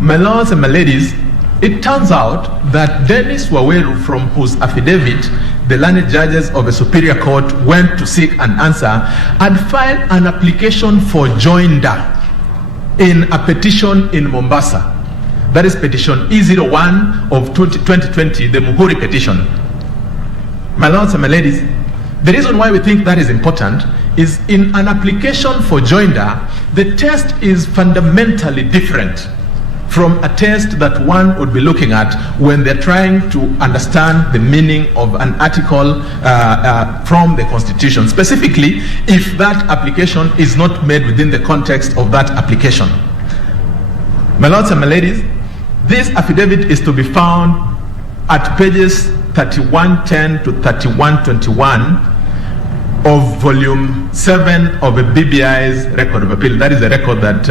My lords and my ladies, it turns out that Dennis Waweru, from whose affidavit the learned judges of the Superior Court went to seek an answer, had filed an application for joinder in a petition in Mombasa. That is petition E01 of 2020, the Uhuru petition. My lords and my ladies, the reason why we think that is important is in an application for joinder, the test is fundamentally different from a test that one would be looking at when they're trying to understand the meaning of an article from the Constitution, specifically if that application is not made within the context of that application. My lords and my ladies, this affidavit is to be found at pages 3110 to 3121 of volume 7 of the BBI's record of appeal. That is the record that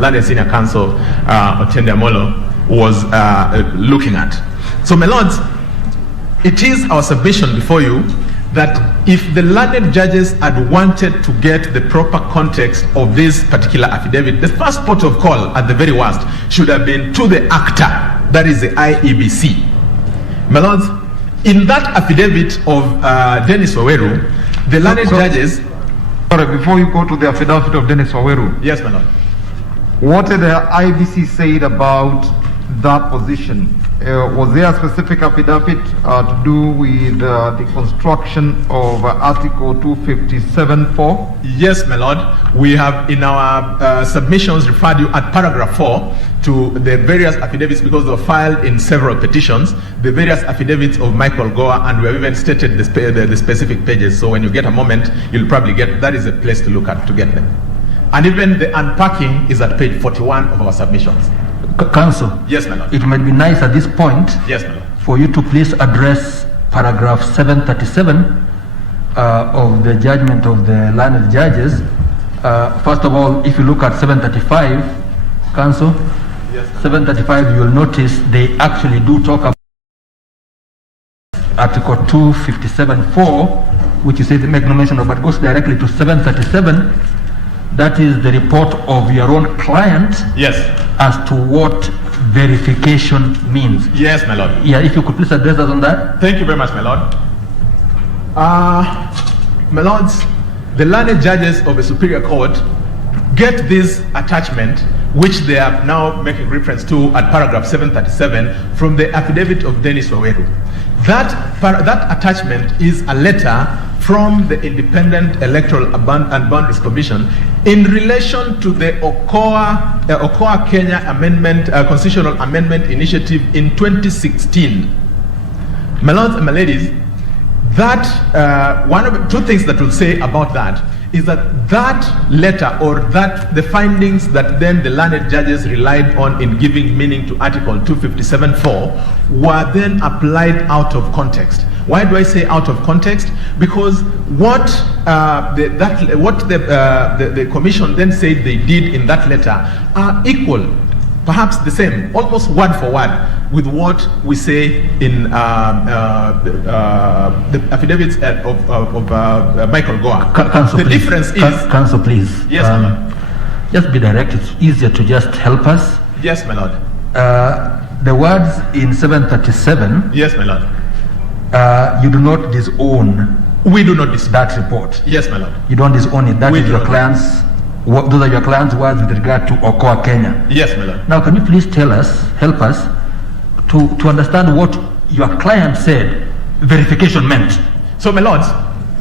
Learned Senior Counsel Otiende Amolo was looking at. So, my lords, it is our submission before you that if the learned judges had wanted to get the proper context of this particular affidavit, the first port of call at the very worst should have been to the actor, that is the IEBC. My lords, in that affidavit of Dennis Waweru, the learned judges... Sorry, before you go to the affidavit of Dennis Waweru. Yes, my lord. What did the IBC said about that position? Was there a specific affidavit to do with the construction of Article 257.4? Yes, my lord. We have in our submissions referred you at paragraph 4 to the various affidavits, because they were filed in several petitions, the various affidavits of Michael Goa, and we have even stated the specific pages. So when you get a moment, you'll probably get, that is a place to look at to get them. And even the unpacking is at page 41 of our submissions. Counsel. Yes, my lord. It might be nice at this point, yes, my lord, for you to please address paragraph 737 of the judgment of the learned judges. First of all, if you look at 735, Counsel, yes, 735, you will notice they actually do talk about Article 257.4, which you say they make no mention of, but goes directly to 737. That is the report of your own client. Yes. As to what verification means. Yes, my lord. Yeah, if you could please address us on that. Thank you very much, my lord. My lords, the learned judges of the Superior Court get this attachment, which they are now making reference to at paragraph 737 from the affidavit of Dennis Waweru. That attachment is a letter from the Independent Electoral and Boundaries Commission in relation to the Okoa Kenya Amendment, Constitutional Amendment Initiative in 2016. My lords and my ladies, that one of the two things that we'll say about that is that that letter or that the findings that then the learned judges relied on in giving meaning to Article 257.4 were then applied out of context. Why do I say out of context? Because what the commission then said they did in that letter are equal, perhaps the same, almost word for word, with what we say in the affidavits of Michael Goa. Counsel, the please. difference is... Counsel, please. Yes, my lord. Just be direct. It's easier to just help us. Yes, my lord. The words in 737... Yes, my lord. You do not disown... We do not disown that report. Yes, my lord. You don't disown it. That We is do your not. client's... Those are your client's words with regard to Okoa, Kenya. Yes, my lord. Now, can you please help us to understand what your client said verification meant? So, my lords,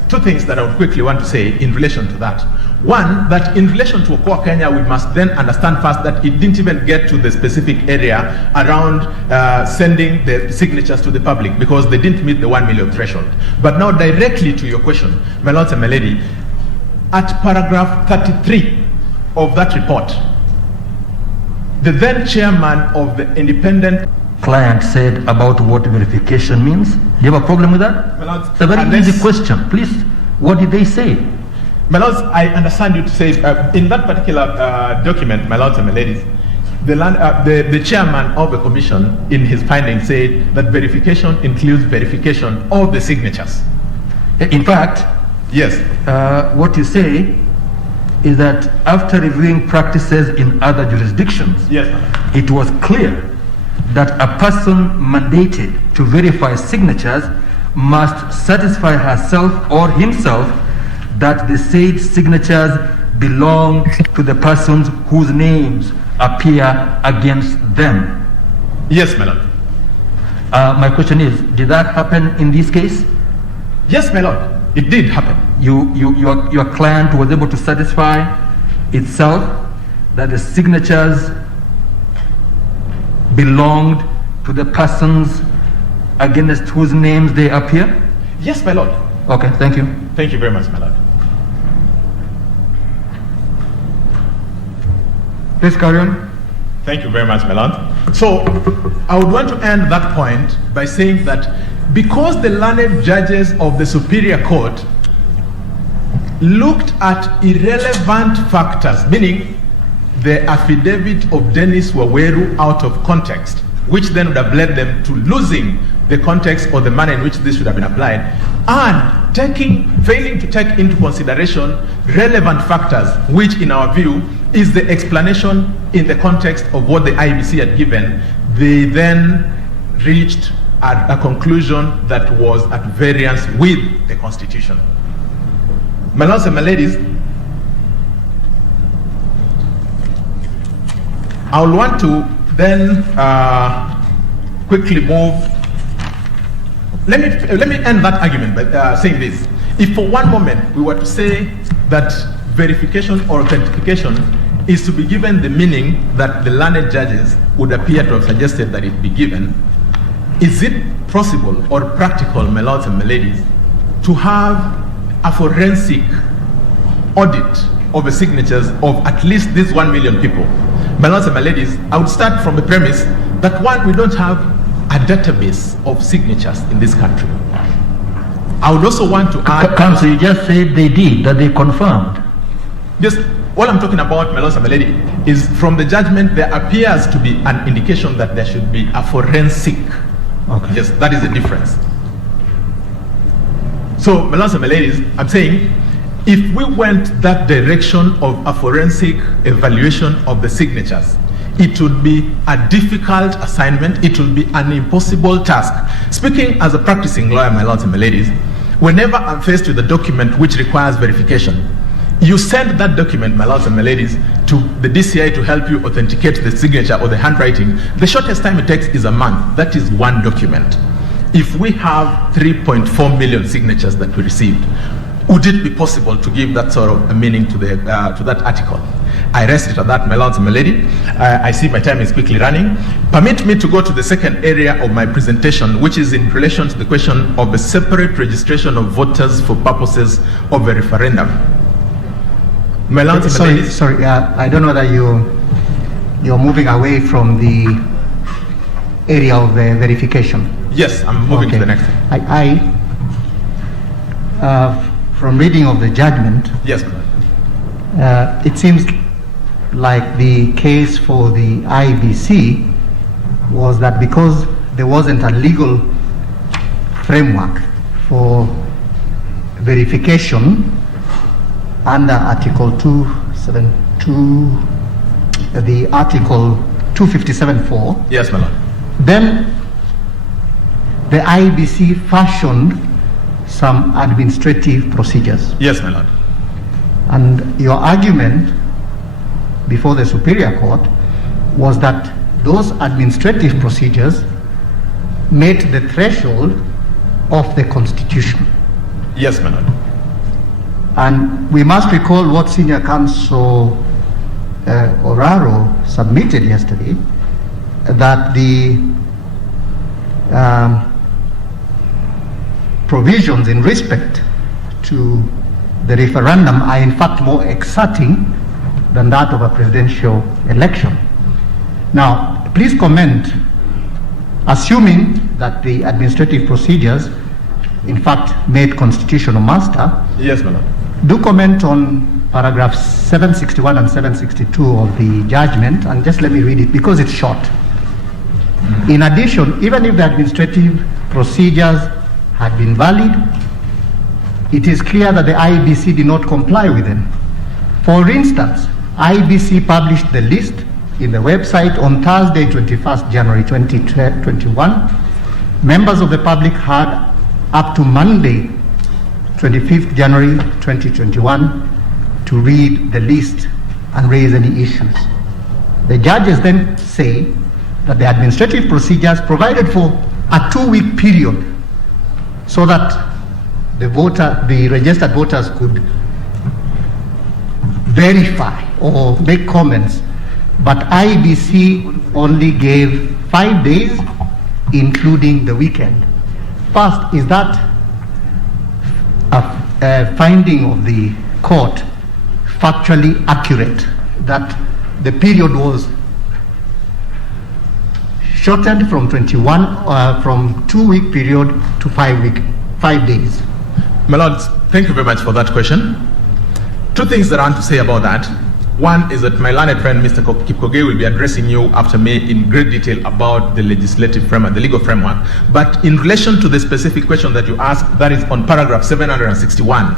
two things that I would quickly want to say in relation to that. One, that in relation to Okoa, Kenya, we must then understand first that it didn't even get to the specific area around sending the signatures to the public because they didn't meet the 1 million threshold. But now, directly to your question, my lords and my lady, at paragraph 33 of that report, the then chairman of the independent Client said about what verification means. Do you have a problem with that? My lords, It's a very easy question. Please, what did they say? My lords, I understand you to say in that particular document, my lords and my ladies, the chairman of the commission in his findings said that verification includes verification of the signatures. In fact, Yes. what you say is that after reviewing practices in other jurisdictions, Yes. it was clear that a person mandated to verify signatures must satisfy herself or himself that the said signatures belong to the persons whose names appear against them. Yes, my lord. My question is, did that happen in this case? Yes, my lord. It did happen. Your client was able to satisfy itself that the signatures belonged to the persons against whose names they appear? Yes, my lord. Okay, thank you. Thank you very much, my lord. Please carry on. Thank you very much, my lord. So, I would want to end that point by saying that because the learned judges of the Superior Court looked at irrelevant factors, meaning the affidavit of Dennis Waweru out of context, which then would have led them to losing the context or the manner in which this should have been applied, and failing to take into consideration relevant factors, which in our view is the explanation in the context of what the IBC had given, they then reached a conclusion that was at variance with the Constitution. My lords and my ladies, I will want to then quickly move. Let me end that argument by saying this. If for one moment we were to say that verification or authentication is to be given the meaning that the learned judges would appear to have suggested that it be given, is it possible or practical, my lords and my ladies, to have a forensic audit of the signatures of at least these 1 million people? My lords and my ladies, I would start from the premise that one, we don't have a database of signatures in this country. I would also want to add... Counsel, you just said they did, that they confirmed. Just all I'm talking about, my lords and my lady, is from the judgment there appears to be an indication that there should be a forensic. Okay. Yes, that is the difference. So, my lords and my ladies, I'm saying, if we went that direction of a forensic evaluation of the signatures, it would be a difficult assignment, it would be an impossible task. Speaking as a practicing lawyer, my lords and my ladies, whenever I'm faced with a document which requires verification, you send that document, my lords and my ladies, to the DCI to help you authenticate the signature or the handwriting. The shortest time it takes is a month. That is one document. If we have 3.4 million signatures that we received, would it be possible to give that sort of a meaning to that article? I rest it at that, my lords and my lady. I see my time is quickly running. Permit me to go to the second area of my presentation, which is in relation to the question of the separate registration of voters for purposes of a referendum. My lords and ladies. Sorry, I don't know that you're moving away from the area of the verification. Yes, I'm moving to the next. From reading of the judgment, Yes, my lord. it seems like the case for the IBC was that because there wasn't a legal framework for verification under Article 272, the Article 257.4, Yes, my lord. then the IBC fashioned some administrative procedures. Yes, my lord. And your argument before the Superior Court was that those administrative procedures met the threshold of the Constitution. Yes, my lord. And we must recall what Senior Counsel Oraro submitted yesterday, that the provisions in respect to the referendum are in fact more exciting than that of a presidential election. Now, please comment, assuming that the administrative procedures in fact made constitutional master. Yes, my lord. Do comment on paragraphs 761 and 762 of the judgment, and just let me read it because it's short. In addition, even if the administrative procedures had been valid, it is clear that the IBC did not comply with them. For instance, IBC published the list in the website on Thursday, 21st January 2021. Members of the public had up to Monday, 25th January 2021 to read the list and raise any issues. The judges then say that the administrative procedures provided for a 2-week period so that the registered voters could verify or make comments, but IBC only gave 5 days, including the weekend. First, is that a finding of the court factually accurate, that the period was shortened from 2-week period to 5 days? My lords, thank you very much for that question. Two things that I want to say about that. One is that my learned friend, Mr. Kipkoge, will be addressing you after me in great detail about the legislative framework, the legal framework. But in relation to the specific question that you asked, that is on paragraph 761,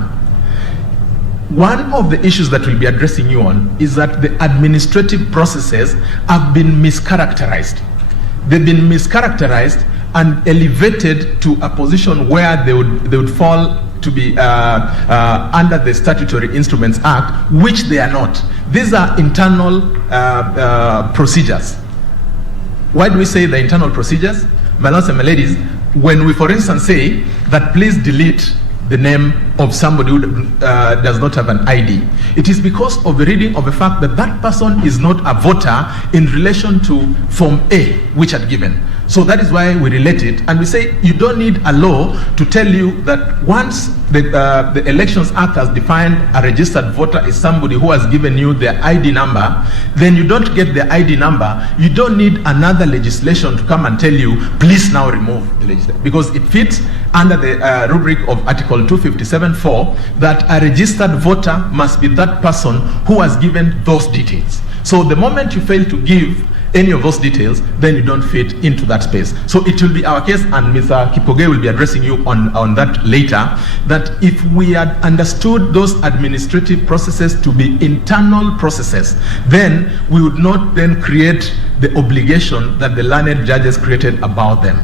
one of the issues that we'll be addressing you on is that the administrative processes have been mischaracterized. They've been mischaracterized and elevated to a position where they would fall to be under the Statutory Instruments Act, which they are not. These are internal procedures. Why do we say the internal procedures? My lords and my ladies, when we, for instance, say that please delete the name of somebody who does not have an ID, it is because of the reading of the fact that that person is not a voter in relation to Form A, which had given. So that is why we relate it, and we say you don't need a law to tell you that once the Elections Act has defined a registered voter is somebody who has given you their ID number, then you don't get the ID number. You don't need another legislation to come and tell you, please now remove the legislation, because it fits under the rubric of Article 257.4 that a registered voter must be that person who has given those details. So the moment you fail to give any of those details, then you don't fit into that space. So it will be our case, and Mr. Kipkoge will be addressing you on that later, that if we had understood those administrative processes to be internal processes, then we would not then create the obligation that the learned judges created about them.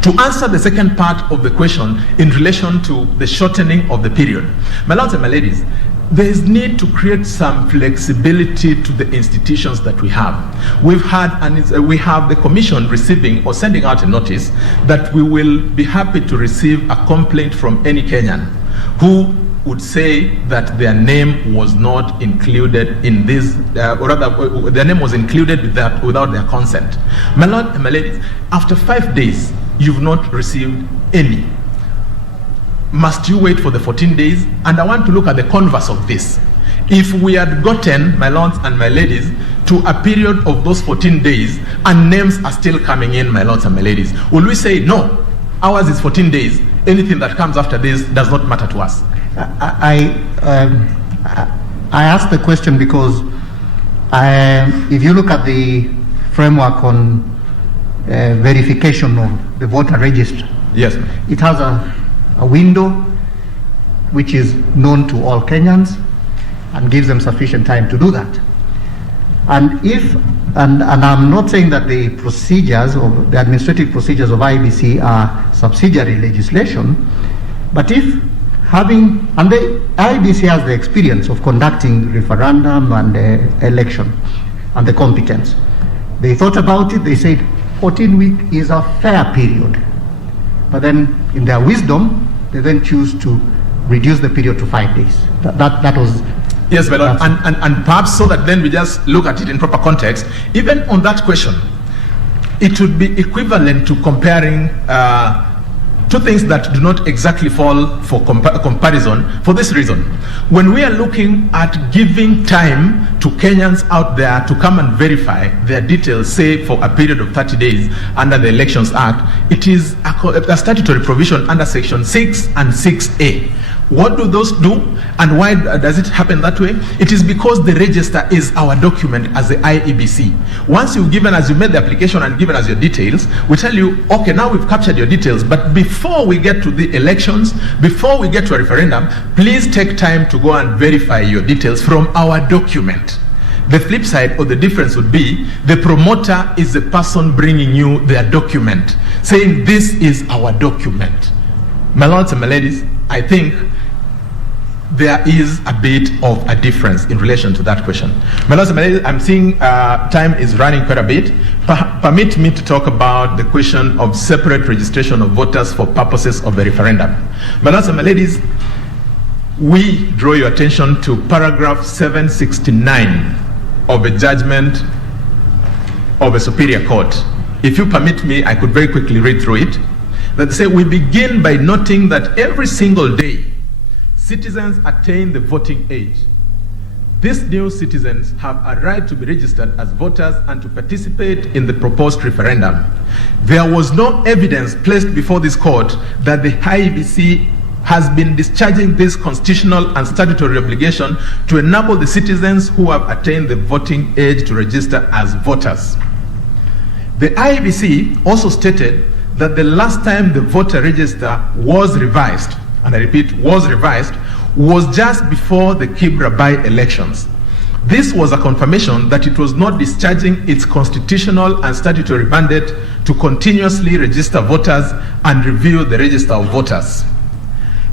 To answer the second part of the question in relation to the shortening of the period, my lords and my ladies, there is need to create some flexibility to the institutions that we have. We have the commission receiving or sending out a notice that we will be happy to receive a complaint from any Kenyan who would say that their name was not included in this, or rather, their name was included without their consent. My lord and my ladies, after 5 days, you've not received any. Must you wait for the 14 days? And I want to look at the converse of this. If we had gotten, my lords and my ladies, to a period of those 14 days and names are still coming in, my lords and my ladies, will we say, no, ours is 14 days, anything that comes after this does not matter to us? I asked the question because if you look at the framework on verification of the voter register, yes, it has a window which is known to all Kenyans and gives them sufficient time to do that. And and I'm not saying that the procedures of the administrative procedures of IEBC are subsidiary legislation, but if and the IEBC has the experience of conducting referendum and election and the competence. They thought about it, they said 14 weeks is a fair period. But then in their wisdom, they then choose to reduce the period to 5 days. That was... Yes, my lord, and perhaps so that then we just look at it in proper context, even on that question, it would be equivalent to comparing two things that do not exactly fall for comparison for this reason. When we are looking at giving time to Kenyans out there to come and verify their details, say for a period of 30 days under the Elections Act, it is a statutory provision under Section 6 and 6A. What do those do, and why does it happen that way? It is because the register is our document as the IEBC. Once you've given us, you made the application and given us your details, we tell you, okay, now we've captured your details, but before we get to the elections, before we get to a referendum, please take time to go and verify your details from our document. The flip side or the difference would be the promoter is the person bringing you their document, saying this is our document. My lords and my ladies, I think there is a bit of a difference in relation to that question. My lords and my ladies, I'm seeing time is running quite a bit. Permit me to talk about the question of separate registration of voters for purposes of the referendum. My lords and my ladies, we draw your attention to paragraph 769 of a judgment of a superior court. If you permit me, I could very quickly read through it. That say, we begin by noting that every single day, citizens attain the voting age. These new citizens have a right to be registered as voters and to participate in the proposed referendum. There was no evidence placed before this court that the IEBC has been discharging this constitutional and statutory obligation to enable the citizens who have attained the voting age to register as voters. The IEBC also stated that the last time the voter register was revised, and I repeat, was revised, was just before the Kibra by-elections. This was a confirmation that it was not discharging its constitutional and statutory mandate to continuously register voters and review the register of voters.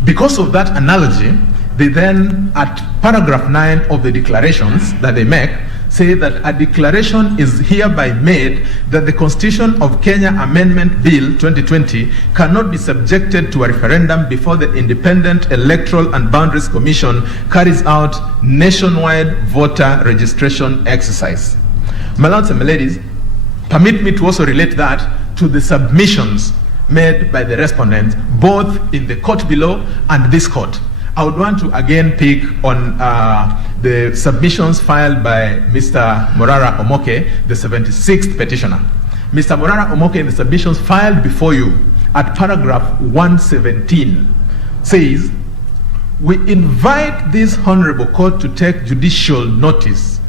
Because of that analogy, they then, at paragraph 9 of the declarations that they make, say that a declaration is hereby made that the Constitution of Kenya Amendment Bill 2020 cannot be subjected to a referendum before the Independent Electoral and Boundaries Commission carries out nationwide voter registration exercise. My lords and my ladies, permit me to also relate that to the submissions made by the respondents, both in the court below and this court. I would want to again pick on the submissions filed by Mr. Morara Omoke, the 76th petitioner. Mr. Morara Omoke, in the submissions filed before you at paragraph 117, says, we invite this honorable court to take judicial notice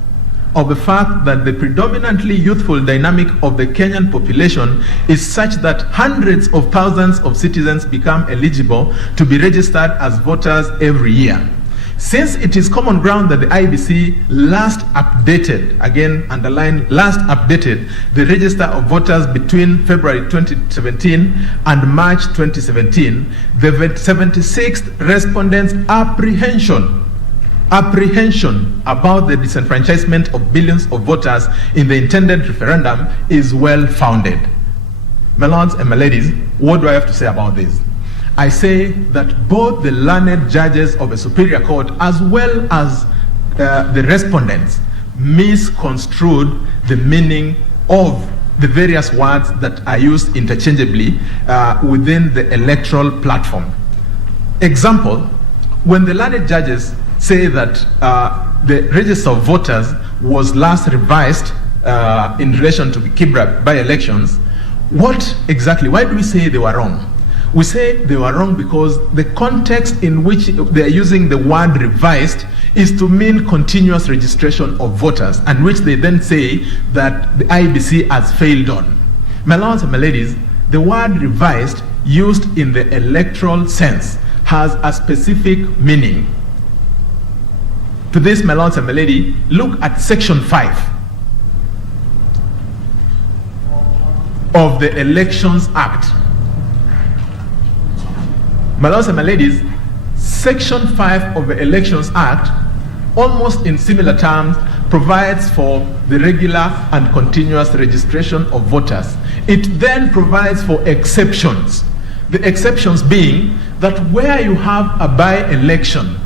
of the fact that the predominantly youthful dynamic of the Kenyan population is such that hundreds of thousands of citizens become eligible to be registered as voters every year. Since it is common ground that the IEBC last updated, again underline, last updated the register of voters between February 2017 and March 2017, the 76th respondents' apprehension about the disenfranchisement of billions of voters in the intended referendum is well founded. My lords and my ladies, what do I have to say about this? I say that both the learned judges of a superior court as well as the respondents misconstrued the meaning of the various words that are used interchangeably within the electoral platform. Example, when the learned judges say that the register of voters was last revised in relation to the Kibra by-elections, what exactly, why do we say they were wrong? We say they were wrong because the context in which they are using the word revised is to mean continuous registration of voters, and which they then say that the IEBC has failed on. My lords and my ladies, the word revised used in the electoral sense has a specific meaning. To this, my lords and my lady, look at section 5 of the Elections Act. My lords and my ladies, section 5 of the Elections Act, almost in similar terms, provides for the regular and continuous registration of voters. It then provides for exceptions. The exceptions being that where you have a by-election,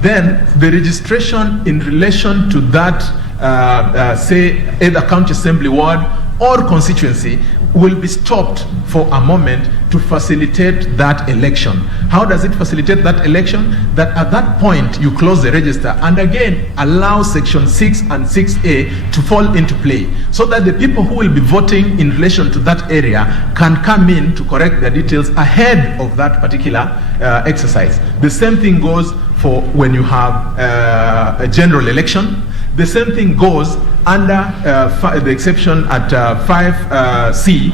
then the registration in relation to that, say, either county assembly ward or constituency will be stopped for a moment to facilitate that election. How does it facilitate that election? That at that point you close the register and again allow section 6 and 6A to fall into play, so that the people who will be voting in relation to that area can come in to correct their details ahead of that particular exercise. The same thing goes for when you have a general election. The same thing goes under the exception at 5C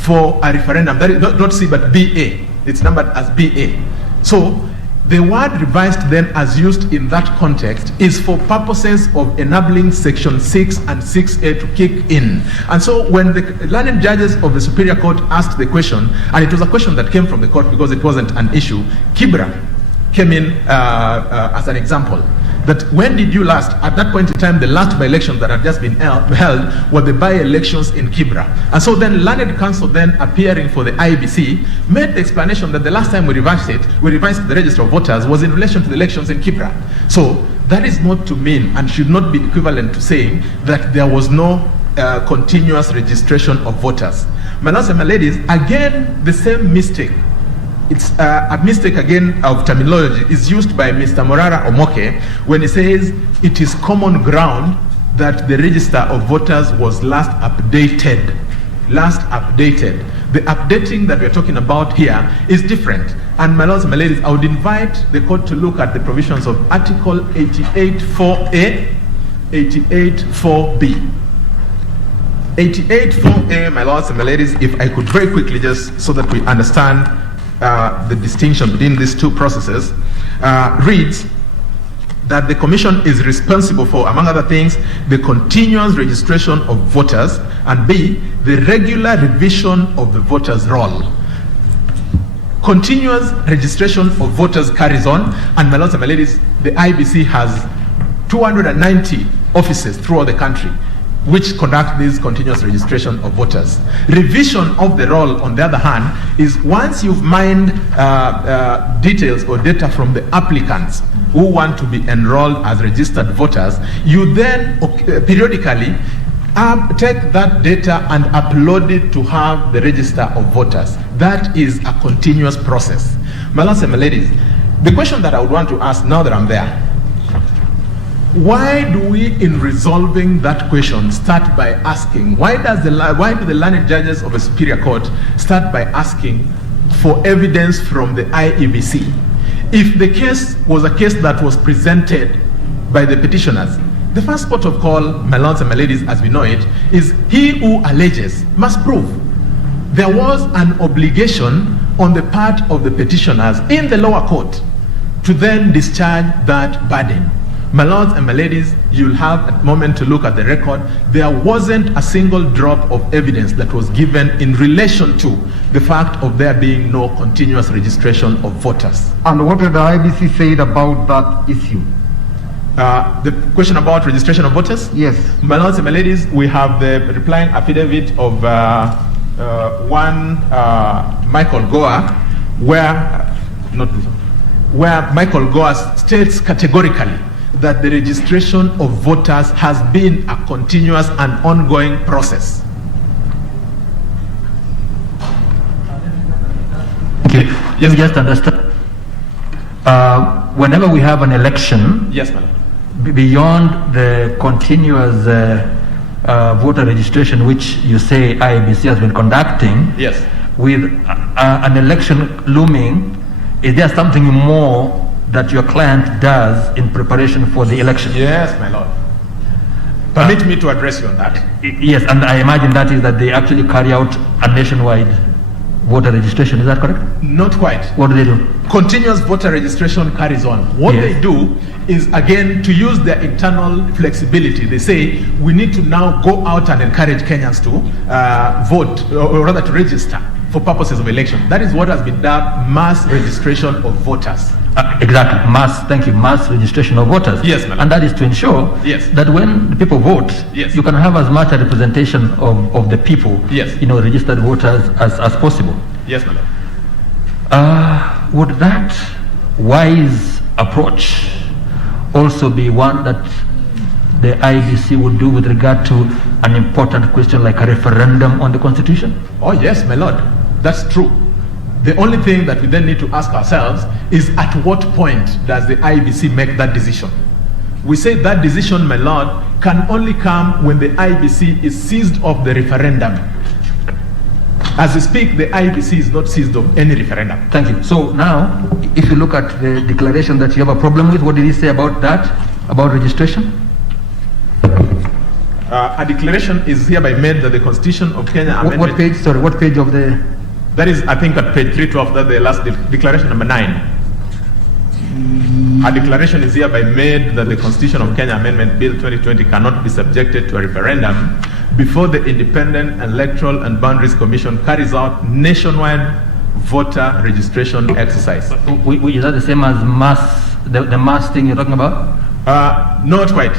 for a referendum. That is not C but BA. It's numbered as BA. So the word revised then as used in that context is for purposes of enabling section 6 and 6A to kick in. And so when the learned judges of the Superior Court asked the question, and it was a question that came from the court because it wasn't an issue, Kibra came in as an example. That when did you last, at that point in time, the last by-elections that had just been held were the by-elections in Kibra. And so then learned counsel then appearing for the IEBC made the explanation that the last time we revised the register of voters was in relation to the elections in Kibra. So that is not to mean and should not be equivalent to saying that there was no continuous registration of voters. My lords and my ladies, again, the same mistake. It's a mistake again of terminology is used by Mr. Morara Omoke when he says it is common ground that the register of voters was last updated. The updating that we're talking about here is different. And my lords and my ladies, I would invite the court to look at the provisions of Article 88.4a, 88.4b. 88.4a, my lords and my ladies, if I could very quickly just so that we understand the distinction between these two processes, reads that the commission is responsible for, among other things, the continuous registration of voters, and B, the regular revision of the voters' roll. Continuous registration of voters carries on, and my lords and my ladies, the IBC has 290 offices throughout the country which conduct this continuous registration of voters. Revision of the roll, on the other hand, is once you've mined details or data from the applicants who want to be enrolled as registered voters, you then periodically take that data and upload it to have the register of voters. That is a continuous process. My lords and my ladies, the question that I would want to ask now that I'm there, why do we, in resolving that question, start by asking, why do the learned judges of a superior court start by asking for evidence from the IEBC? If the case was a case that was presented by the petitioners, the first port of call, my lords and my ladies, as we know it, is he who alleges must prove. There was an obligation on the part of the petitioners in the lower court to then discharge that burden. My lords and my ladies, you'll have a moment to look at the record. There wasn't a single drop of evidence that was given in relation to the fact of there being no continuous registration of voters. And what did the IBC say about that issue? The question about registration of voters? Yes. My lords and my ladies, we have the replying affidavit of one Michael Goa, where Michael Goa states categorically that the registration of voters has been a continuous and ongoing process. Okay, let me just understand. whenever we have an election, Yes, my lord. beyond the continuous voter registration, which you say IEBC has been conducting, Yes. with an election looming, is there something more that your client does in preparation for the election? Yes, my lord. Permit me to address you on that. Yes, and I imagine that is that they actually carry out a nationwide voter registration. Is that correct? Not quite. What do they do? Continuous voter registration carries on. What Yes. they do is, again, to use their internal flexibility. They say we need to now go out and encourage Kenyans to vote, or rather to register for purposes of election. That is what has been dubbed mass registration of voters. Exactly, mass registration of voters. Yes, madam. And that is to ensure Yes. that when the people vote, Yes. you can have as much a representation of the people, Yes. registered voters as possible. Yes, madam. Would that wise approach also be one that the IBC would do with regard to an important question like a referendum on the Constitution? Oh, yes, my lord. That's true. The only thing that we then need to ask ourselves is, at what point does the IBC make that decision? We say that decision, my lord, can only come when the IBC is seized of the referendum. As we speak, the IBC is not seized of any referendum. Thank you. So now, if you look at the declaration that you have a problem with, what did he say about that, about registration? A declaration is hereby made that the Constitution of Kenya What amendment... page, sorry, what page of the... That is, I think, at page 312, that's the last declaration number 9. A declaration is hereby made that the Constitution of Kenya Amendment Bill 2020 cannot be subjected to a referendum before the Independent Electoral and Boundaries Commission carries out nationwide voter registration exercise. Is that the same as mass, the mass thing you're talking about? Not quite.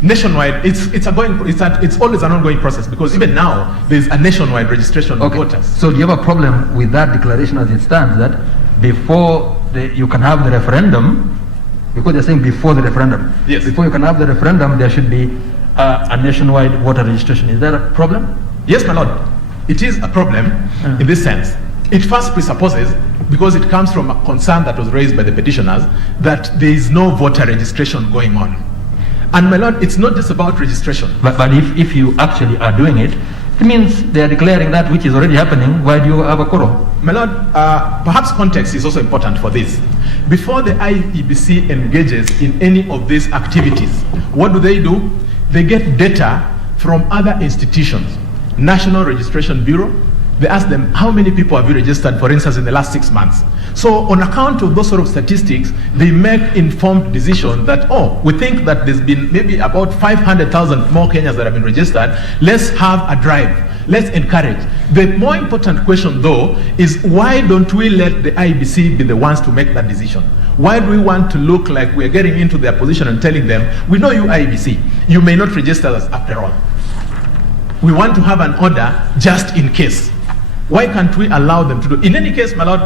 Nationwide, it's always an ongoing process, because even now there's a nationwide registration of voters. So do you have a problem with that declaration as it stands, that before you can have the referendum, because they're saying before the referendum, Yes. before you can have the referendum, there should be a nationwide voter registration. Is that a problem? Yes, my lord. It is a problem in this sense. It first presupposes, because it comes from a concern that was raised by the petitioners, that there is no voter registration going on. And my lord, it's not just about registration. But if you actually are doing it, it means they are declaring that which is already happening. Why do you have a quarrel? My lord, perhaps context is also important for this. Before the IEBC engages in any of these activities, what do? They get data from other institutions. National Registration Bureau, they ask them, how many people have you registered, for instance, in the last 6 months? So on account of those sort of statistics, they make informed decision that, oh, we think that there's been maybe about 500,000 more Kenyans that have been registered. Let's have a drive. Let's encourage. The more important question, though, is why don't we let the IBC be the ones to make that decision? Why do we want to look like we're getting into their position and telling them, we know you IBC, you may not register us after all. We want to have an order just in case. Why can't we allow them to do? In any case, my lord,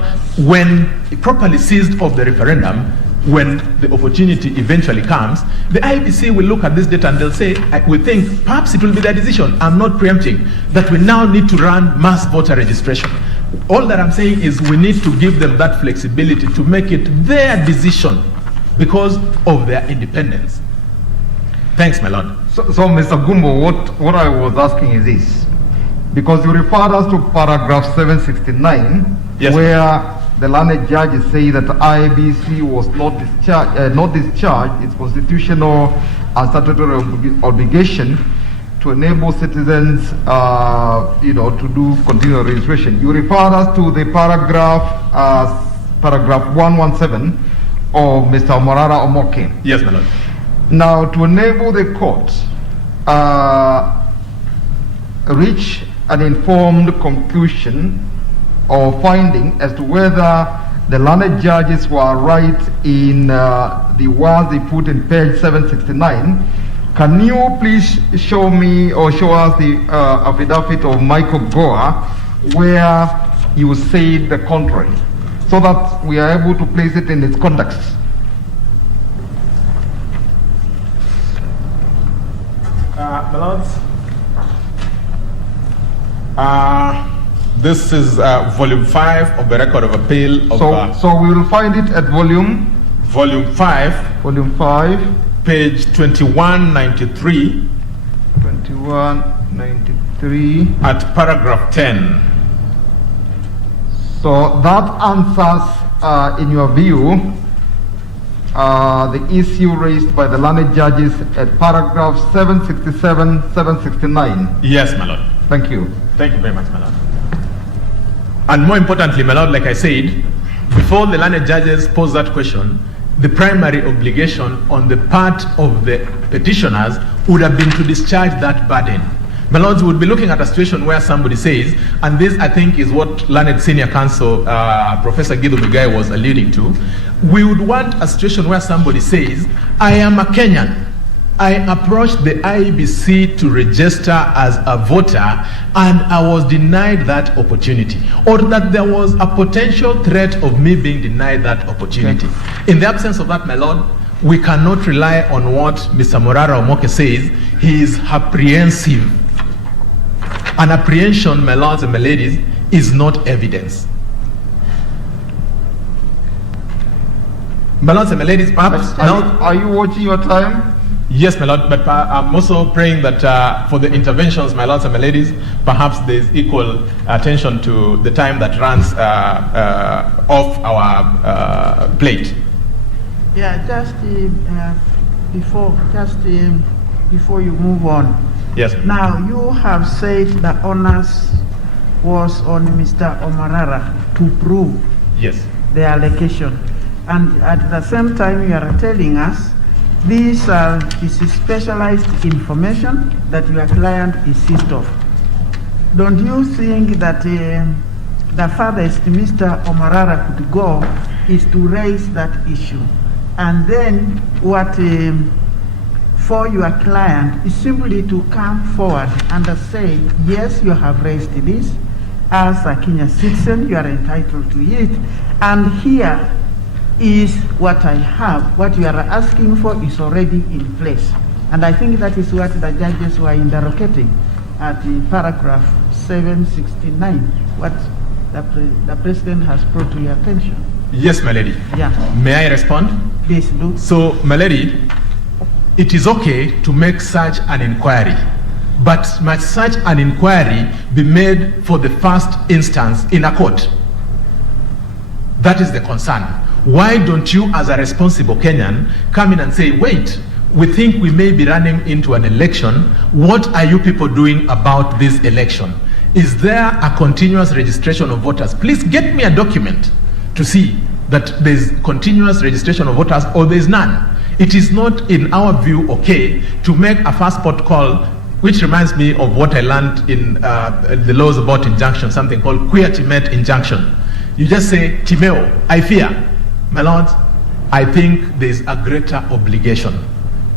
when properly seized of the referendum, when the opportunity eventually comes, the IBC will look at this data and they'll say, we think perhaps it will be their decision. I'm not preempting that we now need to run mass voter registration. All that I'm saying is we need to give them that flexibility to make it their decision because of their independence. Thanks, my lord. So Mr. Gumbo, what I was asking is this. Because you referred us to paragraph 769, Yes, where the learned judges say that IBC was not discharged its constitutional and statutory obligation to enable citizens, to do continual registration. You referred us to the paragraph 117 of Mr. Morara Omoke. Yes, my lord. Now, to enable the court reach an informed conclusion or finding as to whether the learned judges were right in the words they put in page 769, can you please show me or show us the affidavit of Michael Goa where you said the contrary, so that we are able to place it in its context? My lords, this is volume 5 of the record of appeal of... So we will find it at volume Volume 5, Volume 5, page 2193, 2193. at paragraph 10. So that answers, in your view, the issue raised by the learned judges at paragraph 767, 769. Yes, my lord. Thank you. Thank you very much, my lord. And more importantly, my lord, like I said, before the learned judges pose that question, the primary obligation on the part of the petitioners would have been to discharge that burden. My lords, would be looking at a situation where somebody says, and this I think is what learned senior counsel Professor Githu Muigai was alluding to, we would want a situation where somebody says, I am a Kenyan. I approached the IEBC to register as a voter and I was denied that opportunity, or that there was a potential threat of me being denied that opportunity. In the absence of that, my lord, we cannot rely on what Mr. Morara Omoke says. He is apprehensive. An apprehension, my lords and my ladies, is not evidence. My lords and my ladies, perhaps Are you watching your time? yes, my lord, but I'm also praying that for the interventions, my lords and my ladies, perhaps there's equal attention to the time that runs off our plate. Yeah, just before you move on. Yes. Now, you have said the onus was on Mr. Omarara to prove Yes. the allegation. And at the same time, you are telling us this is specialized information that your client is seized of. Don't you think that the farthest Mr. Omarara could go is to raise that issue? And then what for your client is simply to come forward and say, yes, you have raised this. As a Kenyan citizen, you are entitled to it. And here is what I have. What you are asking for is already in place. And I think that is what the judges were interrogating at the paragraph 769, what the president has brought to your attention. Yes, my lady. Yeah. May I respond? Please do. So, my lady, it is okay to make such an inquiry, but must such an inquiry be made for the first instance in a court? That is the concern. Why don't you, as a responsible Kenyan, come in and say, wait, we think we may be running into an election. What are you people doing about this election? Is there a continuous registration of voters? Please get me a document to see that there's continuous registration of voters or there's none. It is not, in our view, okay to make a passport call, which reminds me of what I learned in the laws about injunction, something called queer timet injunction. You just say, Timeo, I fear. My lords, I think there's a greater obligation.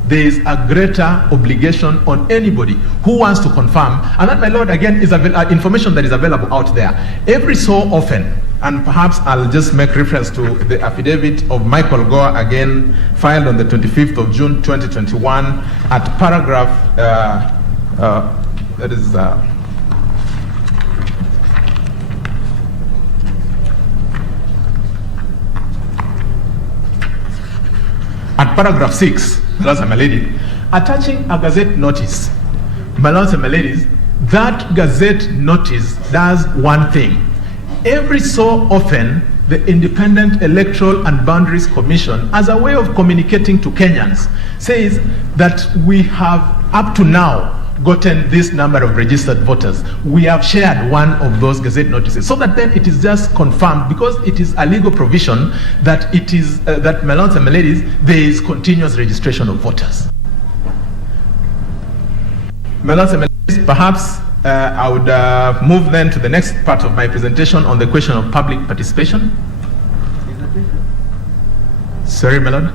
There is a greater obligation on anybody who wants to confirm, and that, my lord, again, is information that is available out there. Every so often, and perhaps I'll just make reference to the affidavit of Michael Gore, again, filed on the 25th of June 2021, at paragraph, that is, at paragraph 6, my lords and my ladies, attaching a gazette notice. My lords and my ladies, that gazette notice does one thing. Every so often, the Independent Electoral and Boundaries Commission, as a way of communicating to Kenyans, says that we have up to now gotten this number of registered voters. We have shared one of those gazette notices, so that then it is just confirmed, because it is a legal provision that it is that, my lords and my ladies, there is continuous registration of voters. My lords and my ladies, perhaps I would move then to the next part of my presentation on the question of public participation. Sorry, my lord.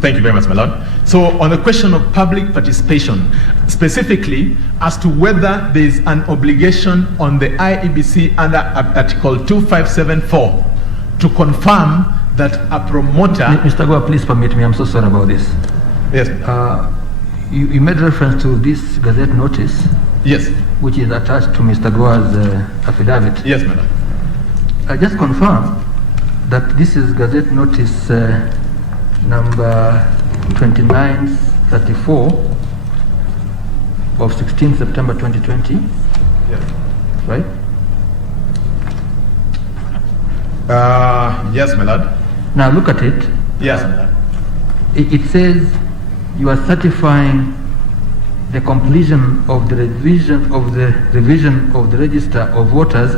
Thank you very much, my lord. So, on the question of public participation, specifically as to whether there is an obligation on the IEBC under Article 2574 to confirm that a promoter... Mr. Goa, please permit me. I'm so sorry about this. Yes. You made reference to this gazette notice. Yes. Which is attached to Mr. Goa's affidavit. Yes, madam. I just confirm that this is Gazette Notice number 2934 of 16 September 2020. Yes. Right? Yes, my lord. Now look at it. Yes, my lord. It says you are certifying the completion of the revision of the register of voters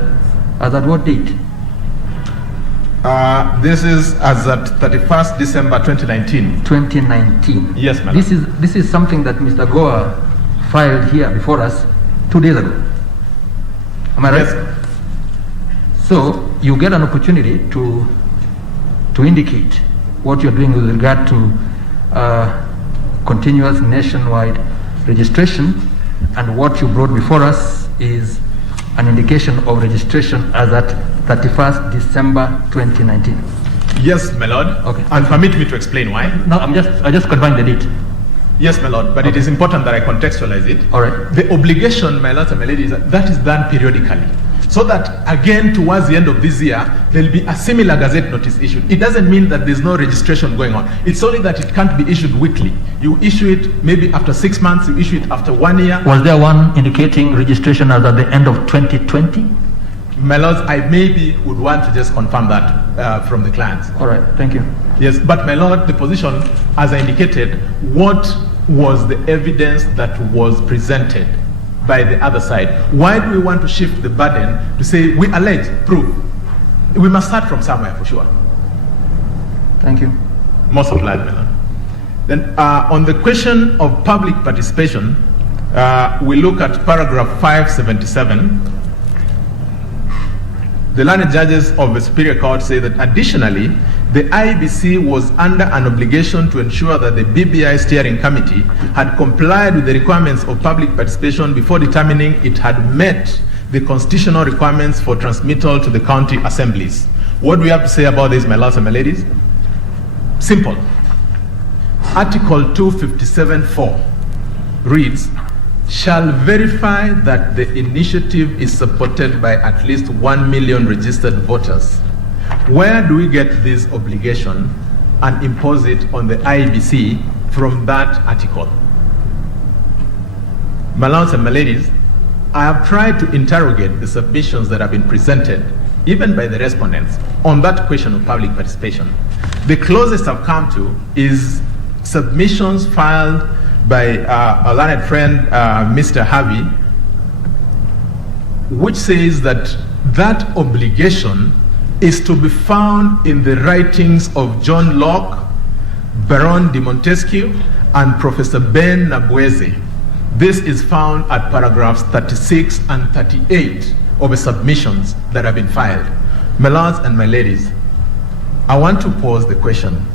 as at what date? This is as at 31st December 2019. 2019. Yes, madam. This is something that Mr. Goa filed here before us 2 days ago. Am I right? Yes. So you get an opportunity to indicate what you're doing with regard to continuous nationwide registration, and what you brought before us is an indication of registration as at 31st December 2019. Yes, my lord. Okay. And permit me to explain why. No, I just confirmed the date. Yes, my lord, but it is important that I contextualize it. All right. The obligation, my lords and my ladies, that is done periodically. So that, again, towards the end of this year, there will be a similar Gazette Notice issued. It doesn't mean that there's no registration going on. It's only that it can't be issued weekly. You issue it maybe after 6 months, you issue it after 1 year. Was there one indicating registration as at the end of 2020? My lords, I maybe would want to just confirm that from the clients. All right, thank you. Yes, but my lord, the position, as I indicated, what was the evidence that was presented by the other side? Why do we want to shift the burden to say we allege, prove? We must start from somewhere for sure. Thank you. Most obliged, my lord. Then on the question of public participation, we look at paragraph 577. The learned judges of the Superior Court say that additionally, the IEBC was under an obligation to ensure that the BBI Steering Committee had complied with the requirements of public participation before determining it had met the constitutional requirements for transmittal to the county assemblies. What do we have to say about this, my lords and my ladies? Simple. Article 257(4) reads, shall verify that the initiative is supported by at least 1 million registered voters. Where do we get this obligation and impose it on the IEBC from that article? My lords and my ladies, I have tried to interrogate the submissions that have been presented, even by the respondents, on that question of public participation. The closest I've come to is submissions filed by a learned friend, Mr. Harvey, which says that that obligation is to be found in the writings of John Locke, Baron de Montesquieu, and Professor Ben Nabweze. This is found at paragraphs 36 and 38 of the submissions that have been filed. My lords and my ladies, I want to pose the question.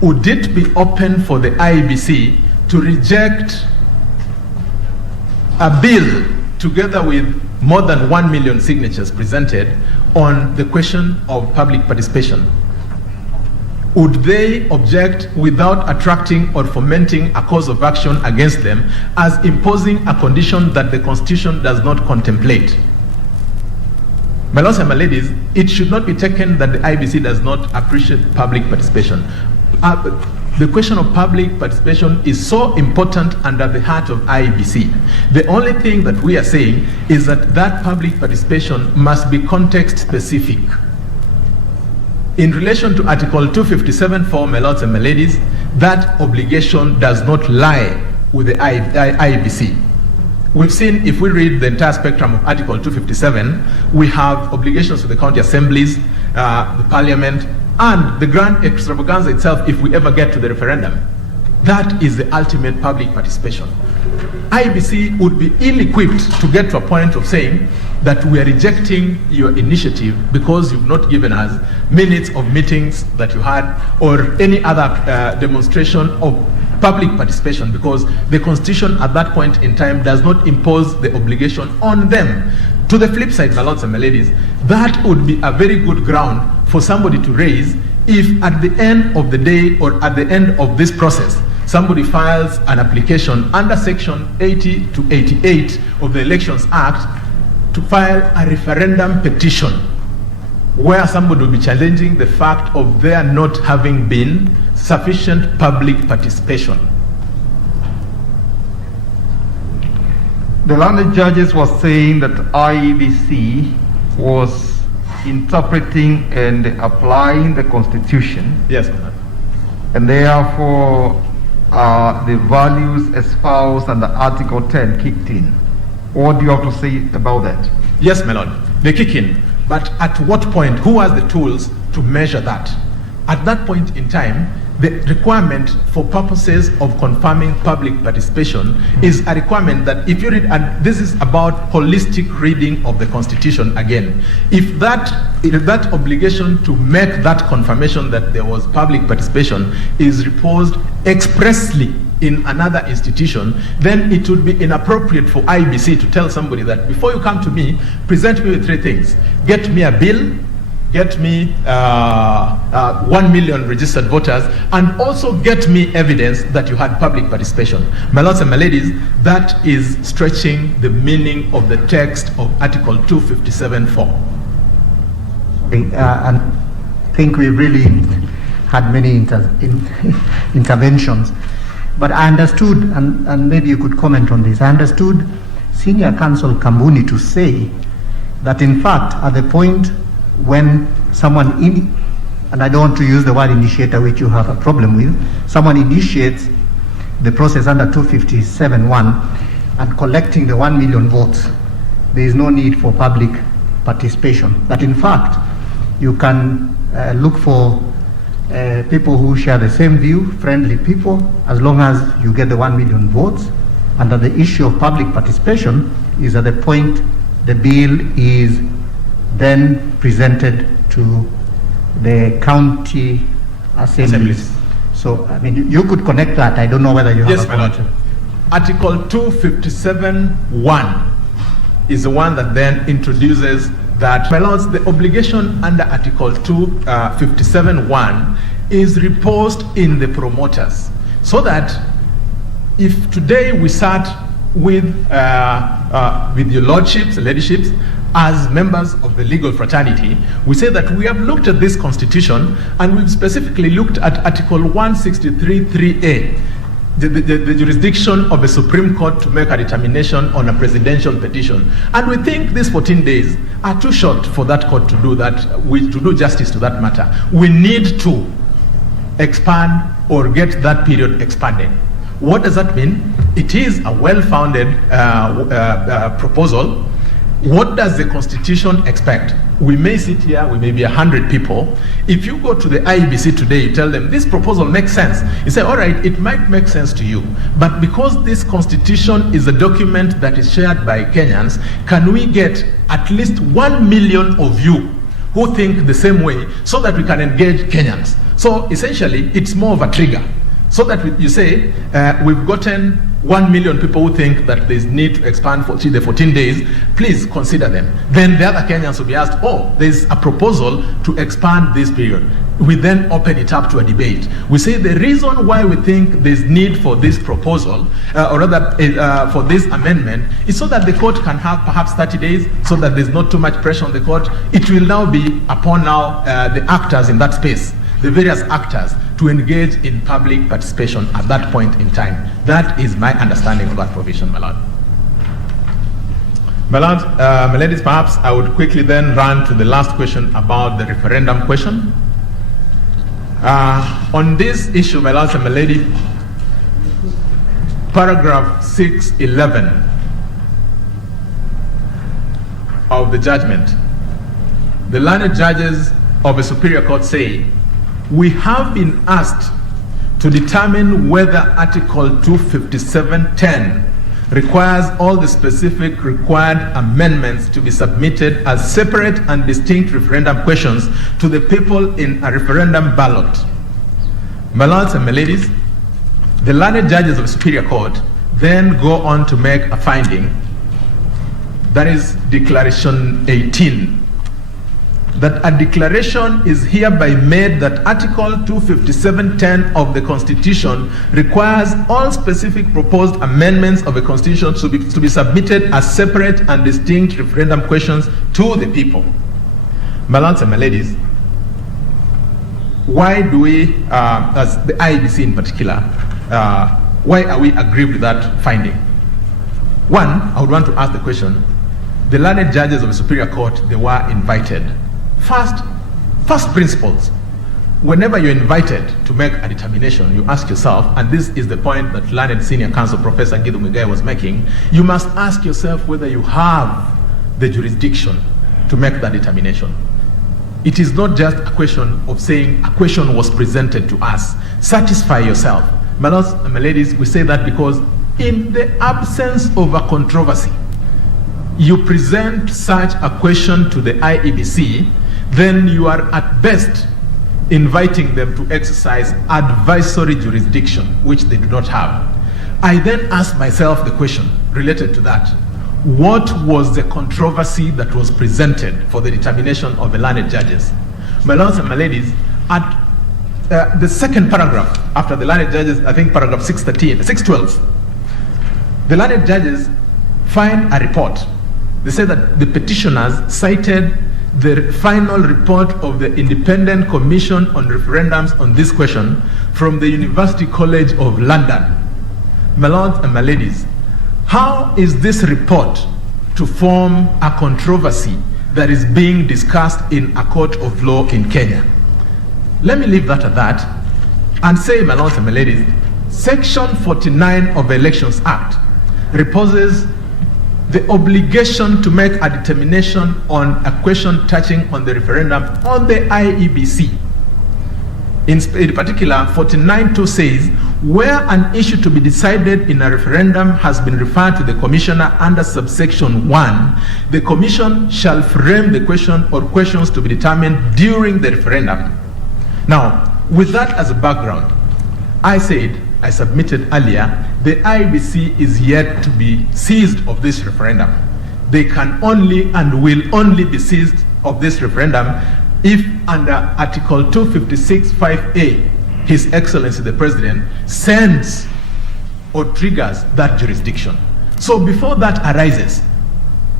Would it be open for the IEBC to reject a bill together with more than 1 million signatures presented on the question of public participation? Would they object without attracting or fomenting a cause of action against them as imposing a condition that the Constitution does not contemplate? My lords and my ladies, it should not be taken that the IEBC does not appreciate public participation. The question of public participation is so important under the heart of IEBC. The only thing that we are saying is that that public participation must be context specific. In relation to Article 257(4), my lords and my ladies, that obligation does not lie with the IEBC. We've seen, if we read the entire spectrum of Article 257, we have obligations to the county assemblies, the parliament, and the grand extravaganza itself if we ever get to the referendum. That is the ultimate public participation. IEBC would be ill-equipped to get to a point of saying that we are rejecting your initiative because you've not given us minutes of meetings that you had or any other demonstration of public participation, because the Constitution at that point in time does not impose the obligation on them. To the flip side, my lords and my ladies, that would be a very good ground for somebody to raise if at the end of the day or at the end of this process, somebody files an application under Section 80 to 88 of the Elections Act to file a referendum petition. where somebody will be challenging the fact of there not having been sufficient public participation. The learned judges were saying that IEBC was interpreting and applying the Constitution. Yes, Madam. And therefore the values espoused under Article 10 kicked in. What do you have to say about that? Yes, my lord, they kick in. But at what point, who has the tools to measure that? At that point in time, the requirement for purposes of confirming public participation is a requirement that if you read, and this is about holistic reading of the Constitution again, if that obligation to make that confirmation that there was public participation is reposed expressly in another institution, then it would be inappropriate for IBC to tell somebody that before you come to me, present me with three things. Get me a bill, get me 1 million registered voters, and also get me evidence that you had public participation. My lords and my ladies, that is stretching the meaning of the text of Article 257(4). And I think we've really had many interventions. But I understood, and maybe you could comment on this, I understood Senior Counsel Kambuni to say that in fact at the point when someone, and I don't want to use the word initiator, which you have a problem with, someone initiates the process under 257(1) and collecting the 1 million votes, there is no need for public participation. That in fact you can look for people who share the same view, friendly people, as long as you get the 1 million votes. And that the issue of public participation is at the point the bill is then presented to the county assemblies. So, I mean, you could connect that. I don't know whether you have a comment. Yes, Article 257(1) is the one that then introduces that, my lords, the obligation under Article 257(1) is reposed in the promoters, so that if today we sat with your lordships, ladyship, as members of the legal fraternity, we say that we have looked at this constitution and we've specifically looked at Article 163(3)(a), the jurisdiction of the Supreme Court to make a determination on a presidential petition. And we think these 14 days are too short for that court to do that, to do justice to that matter. We need to expand or get that period expanded. What does that mean? It is a well-founded proposal. What does the Constitution expect? We may sit here, we may be 100 people. If you go to the IEBC today, you tell them this proposal makes sense. You say, all right, it might make sense to you, but because this Constitution is a document that is shared by Kenyans, can we get at least 1 million of you who think the same way so that we can engage Kenyans? So essentially, it's more of a trigger. So that you say, we've gotten 1 million people who think that there's need to expand for the 14 days, please consider them. Then the other Kenyans will be asked, oh, there's a proposal to expand this period. We then open it up to a debate. We say the reason why we think there's need for this proposal, or rather for this amendment, is so that the court can have perhaps 30 days, so that there's not too much pressure on the court. It will now be upon the actors in that space, the various actors, to engage in public participation at that point in time. That is my understanding of that provision, my lord. My lord, my ladies, perhaps I would quickly then run to the last question about the referendum question. On this issue, my lords and my lady, paragraph 611 of the judgment, the learned judges of the Superior Court say, we have been asked to determine whether Article 257(10) requires all the specific required amendments to be submitted as separate and distinct referendum questions to the people in a referendum ballot. My lords and my ladies, the learned judges of the Superior Court then go on to make a finding, that is Declaration 18, that a declaration is hereby made that Article 257(10) of the Constitution requires all specific proposed amendments of the Constitution to be submitted as separate and distinct referendum questions to the people. My lords and my ladies, why do we, as the IEBC in particular, why are we aggrieved with that finding? One, I would want to ask the question, the learned judges of the Superior Court, they were invited. First principles, whenever you're invited to make a determination, you ask yourself, and this is the point that learned senior counsel Professor Gidu Muigai was making, you must ask yourself whether you have the jurisdiction to make that determination. It is not just a question of saying a question was presented to us. Satisfy yourself. My lords and my ladies, we say that because in the absence of a controversy, you present such a question to the IEBC, then you are at best inviting them to exercise advisory jurisdiction, which they do not have. I then ask myself the question related to that. What was the controversy that was presented for the determination of the learned judges? My lords and my ladies, at the second paragraph after the learned judges, I think paragraph 612, the learned judges find a report. They say that the petitioners cited the final report of the Independent Commission on Referendums on this question from the University College of London. My lords and my ladies, how is this report to form a controversy that is being discussed in a court of law in Kenya? Let me leave that at that and say, my lords and my ladies, Section 49 of the Elections Act reposes the obligation to make a determination on a question touching on the referendum on the IEBC. In particular, 49.2 says, where an issue to be decided in a referendum has been referred to the commissioner under subsection 1, the commission shall frame the question or questions to be determined during the referendum. Now, with that as a background, I submitted earlier, the IEBC is yet to be seized of this referendum. They can only and will only be seized of this referendum if under Article 256(5)(a), His Excellency the President sends or triggers that jurisdiction. So before that arises,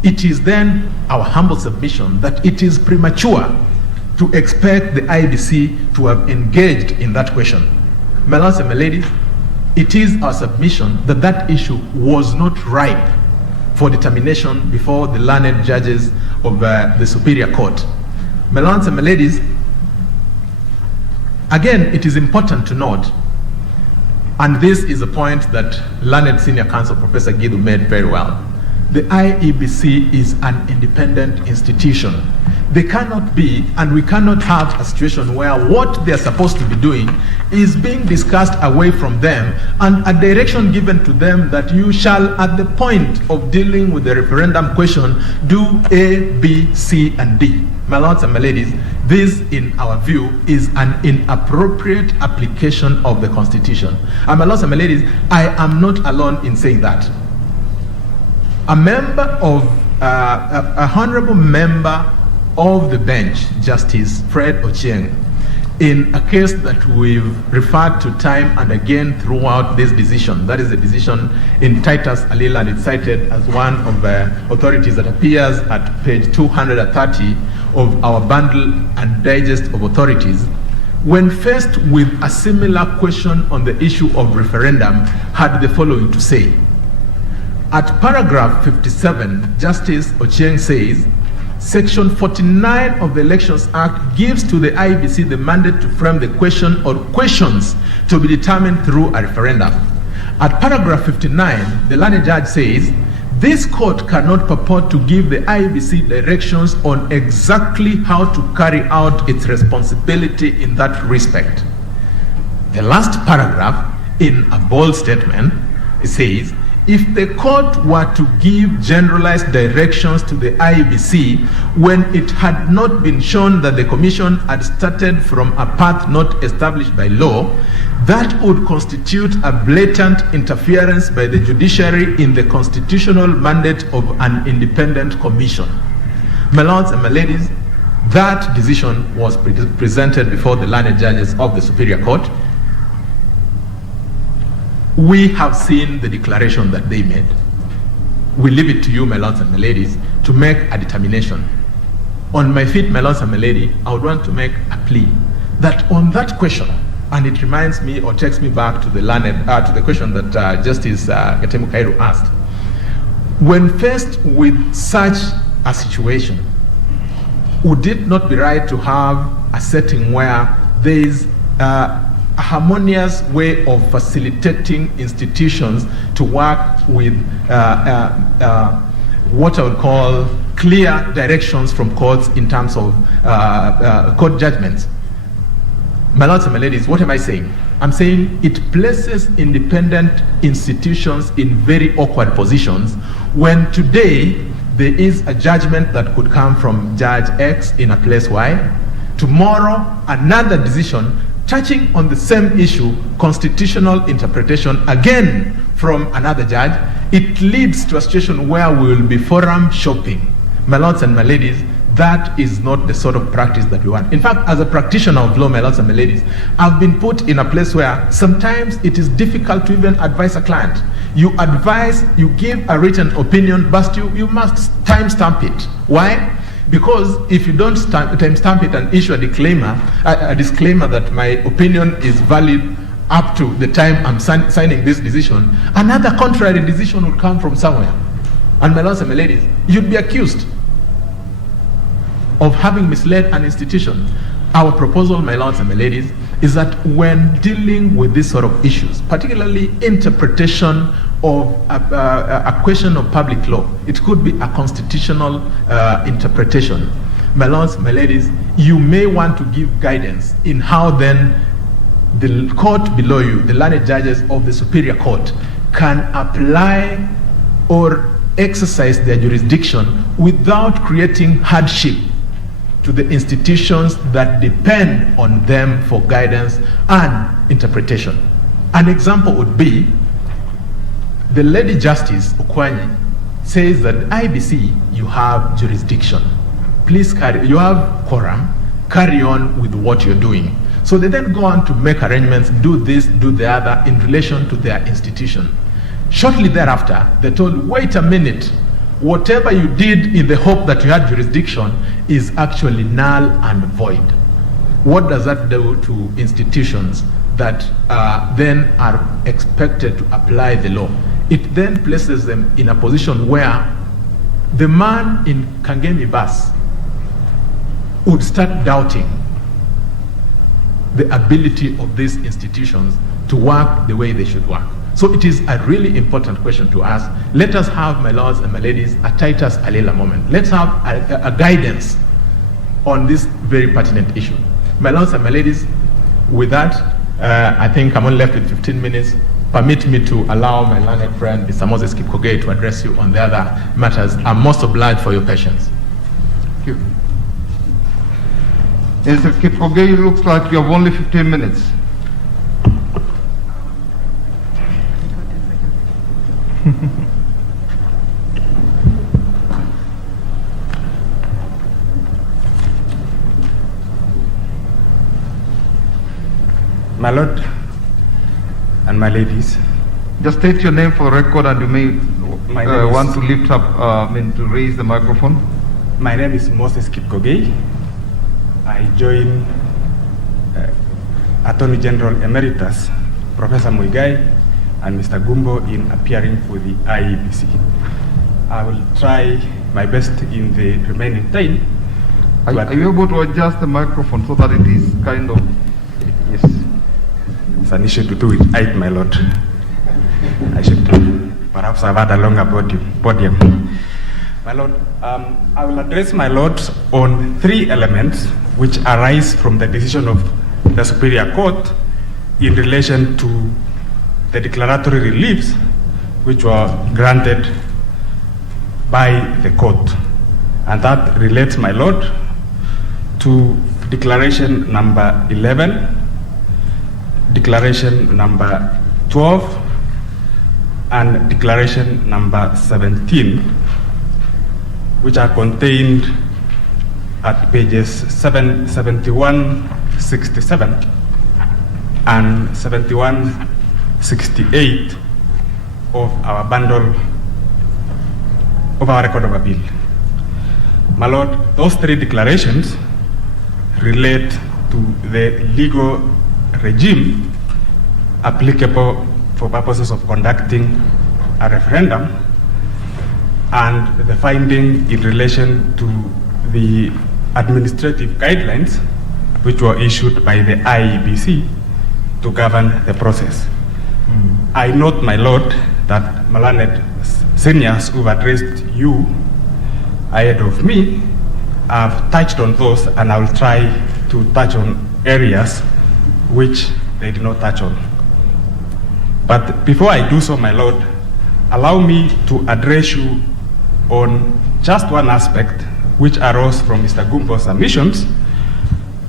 it is then our humble submission that it is premature to expect the IEBC to have engaged in that question. My lords and my ladies, it is our submission that that issue was not ripe for determination before the learned judges of the Superior Court. My lords and my ladies, again, it is important to note, and this is a point that learned senior counsel Professor Gidu made very well, the IEBC is an independent institution. They cannot be, and we cannot have a situation where what they're supposed to be doing is being discussed away from them and a direction given to them that you shall, at the point of dealing with the referendum question, do A, B, C, and D. My lords and my ladies, this, in our view, is an inappropriate application of the Constitution. And my lords and my ladies, I am not alone in saying that. A member of, a honorable member of the bench, Justice Fred Ochieng, in a case that we've referred to time and again throughout this decision, that is a decision in Titus Alila, and it's cited as one of the authorities that appears at page 230 of our bundle and digest of authorities, when faced with a similar question on the issue of referendum, had the following to say. At paragraph 57, Justice Ochieng says, Section 49 of the Elections Act gives to the IEBC the mandate to frame the question or questions to be determined through a referendum. At paragraph 59, the learned judge says, this court cannot purport to give the IEBC directions on exactly how to carry out its responsibility in that respect. The last paragraph, in a bold statement, it says, if the court were to give generalized directions to the IEBC when it had not been shown that the commission had started from a path not established by law, that would constitute a blatant interference by the judiciary in the constitutional mandate of an independent commission. My lords and my ladies, that decision was presented before the learned judges of the Superior Court. We have seen the declaration that they made. We leave it to you, my lords and my ladies, to make a determination. on my feet, my lords and my lady, I would want to make a plea that on that question, and it reminds me or takes me back to the to the question that Justice Gatemu Kairu asked. When faced with such a situation, would it not be right to have a setting where there is a harmonious way of facilitating institutions to work with what I would call clear directions from courts in terms of court judgments? My lords and my ladies, what am I saying? I'm saying it places independent institutions in very awkward positions when today there is a judgment that could come from Judge X in a place Y. Tomorrow, another decision touching on the same issue, constitutional interpretation, again from another judge. It leads to a situation where we will be forum shopping. My lords and my ladies, that is not the sort of practice that we want. In fact, as a practitioner of law, my lords and my ladies, I've been put in a place where sometimes it is difficult to even advise a client. You advise, you give a written opinion, but you must timestamp it. Why? Because if you don't timestamp it and issue a disclaimer that my opinion is valid up to the time I'm signing this decision, another contrary decision will come from somewhere. And my lords and my ladies, you'd be accused of having misled an institution. Our proposal, my lords and my ladies, is that when dealing with these sort of issues, particularly interpretation of a question of public law, it could be a constitutional interpretation. My lords, my ladies, you may want to give guidance in how then the court below you, the learned judges of the superior court, can apply or exercise their jurisdiction without creating hardship to the institutions that depend on them for guidance and interpretation. An example would be the Lady Justice Okwanyi says that IBC, you have jurisdiction. Please you have quorum, carry on with what you're doing. So they then go on to make arrangements, do this, do the other in relation to their institution. Shortly thereafter, they told, wait a minute, whatever you did in the hope that you had jurisdiction is actually null and void. What does that do to institutions that then are expected to apply the law? It then places them in a position where the man in Kangemi bus would start doubting the ability of these institutions to work the way they should work. So it is a really important question to ask. Let us have, my lords and my ladies, a Titus Alela moment. Let's have a guidance on this very pertinent issue. My lords and my ladies, with that, I think I'm only left with 15 minutes. Permit me to allow my learned friend, Mr. Moses Kipkogei, to address you on the other matters. I'm most obliged for your patience. Thank you. Mr. Kipkogei, it looks like you have only 15 minutes. My lord and my ladies. Just state your name for record, and you may want to lift up, to raise the microphone. My name is Moses Kipkogei. I join Attorney General Emeritus Professor Muigai and Mr. Gumbo in appearing for the IEBC. I will try my best in the remaining time. Are you able to adjust the microphone so that it is kind of... Yes. It's an issue to do with height, my lord. I should perhaps have had a longer podium. My lord, I will address my lord on three elements which arise from the decision of the Superior Court in relation to the declaratory reliefs which were granted by the court. And that relates, my lord, to declaration number 11, declaration number 12, and declaration number 17, which are contained at pages 71, 67 and 71, 68 of our bundle of our record of appeal. My Lord, those three declarations relate to the legal regime applicable for purposes of conducting a referendum and the finding in relation to the administrative guidelines which were issued by the IEBC to govern the process. I note, my Lord, that Malanet seniors who've addressed you ahead of me have touched on those, and I will try to touch on areas which they did not touch on. But before I do so, my Lord, allow me to address you on just one aspect which arose from Mr. Gumbo's submissions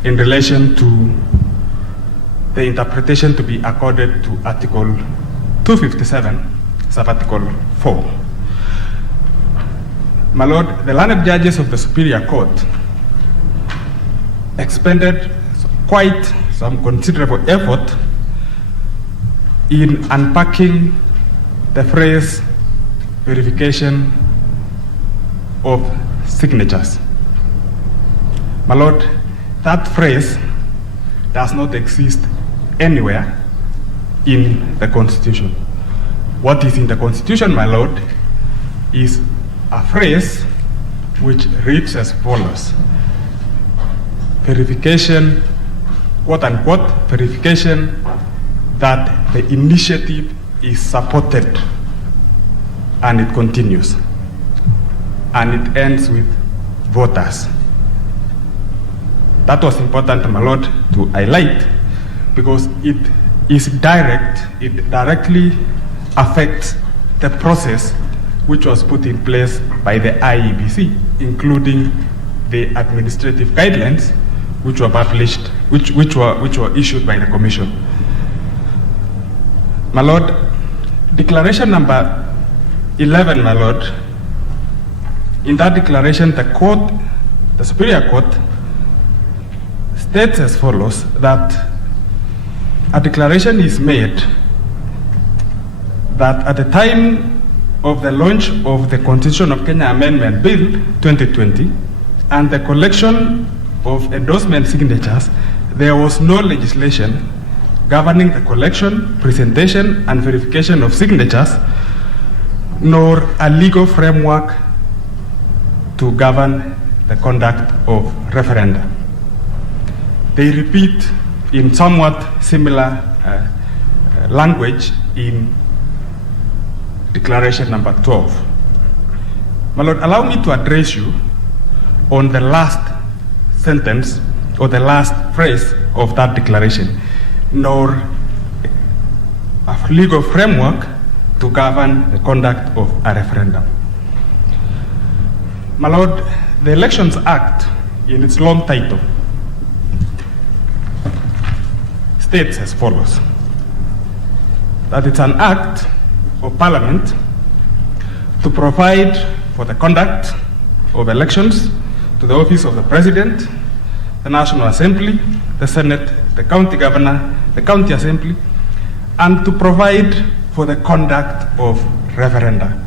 in relation to the interpretation to be accorded to Article 257, sub-Article 4. My Lord, the learned judges of the Superior Court expended quite some considerable effort in unpacking the phrase verification of signatures. My Lord, that phrase does not exist anywhere in the Constitution. What is in the Constitution, my Lord, is a phrase which reads as follows: verification, quote unquote, verification that the initiative is supported, and it continues. And it ends with voters. That was important, my Lord, to highlight because it is direct, it directly affects the process which was put in place by the IEBC, including the administrative guidelines which were published, which were issued by the Commission. My Lord, declaration number 11, my Lord, in that declaration, the Superior Court states as follows, that a declaration is made that at the time of the launch of the Constitution of Kenya Amendment Bill 2020 and the collection of endorsement signatures, there was no legislation governing the collection, presentation, and verification of signatures, nor a legal framework to govern the conduct of referenda. They repeat in somewhat similar language in declaration number 12. My Lord, allow me to address you on the last sentence or the last phrase of that declaration, nor a legal framework to govern the conduct of a referendum. My Lord, the Elections Act, in its long title, states as follows: that it's an act of Parliament to provide for the conduct of elections to the office of the President, the National Assembly, the Senate, the County Governor, the County Assembly, and to provide for the conduct of referenda.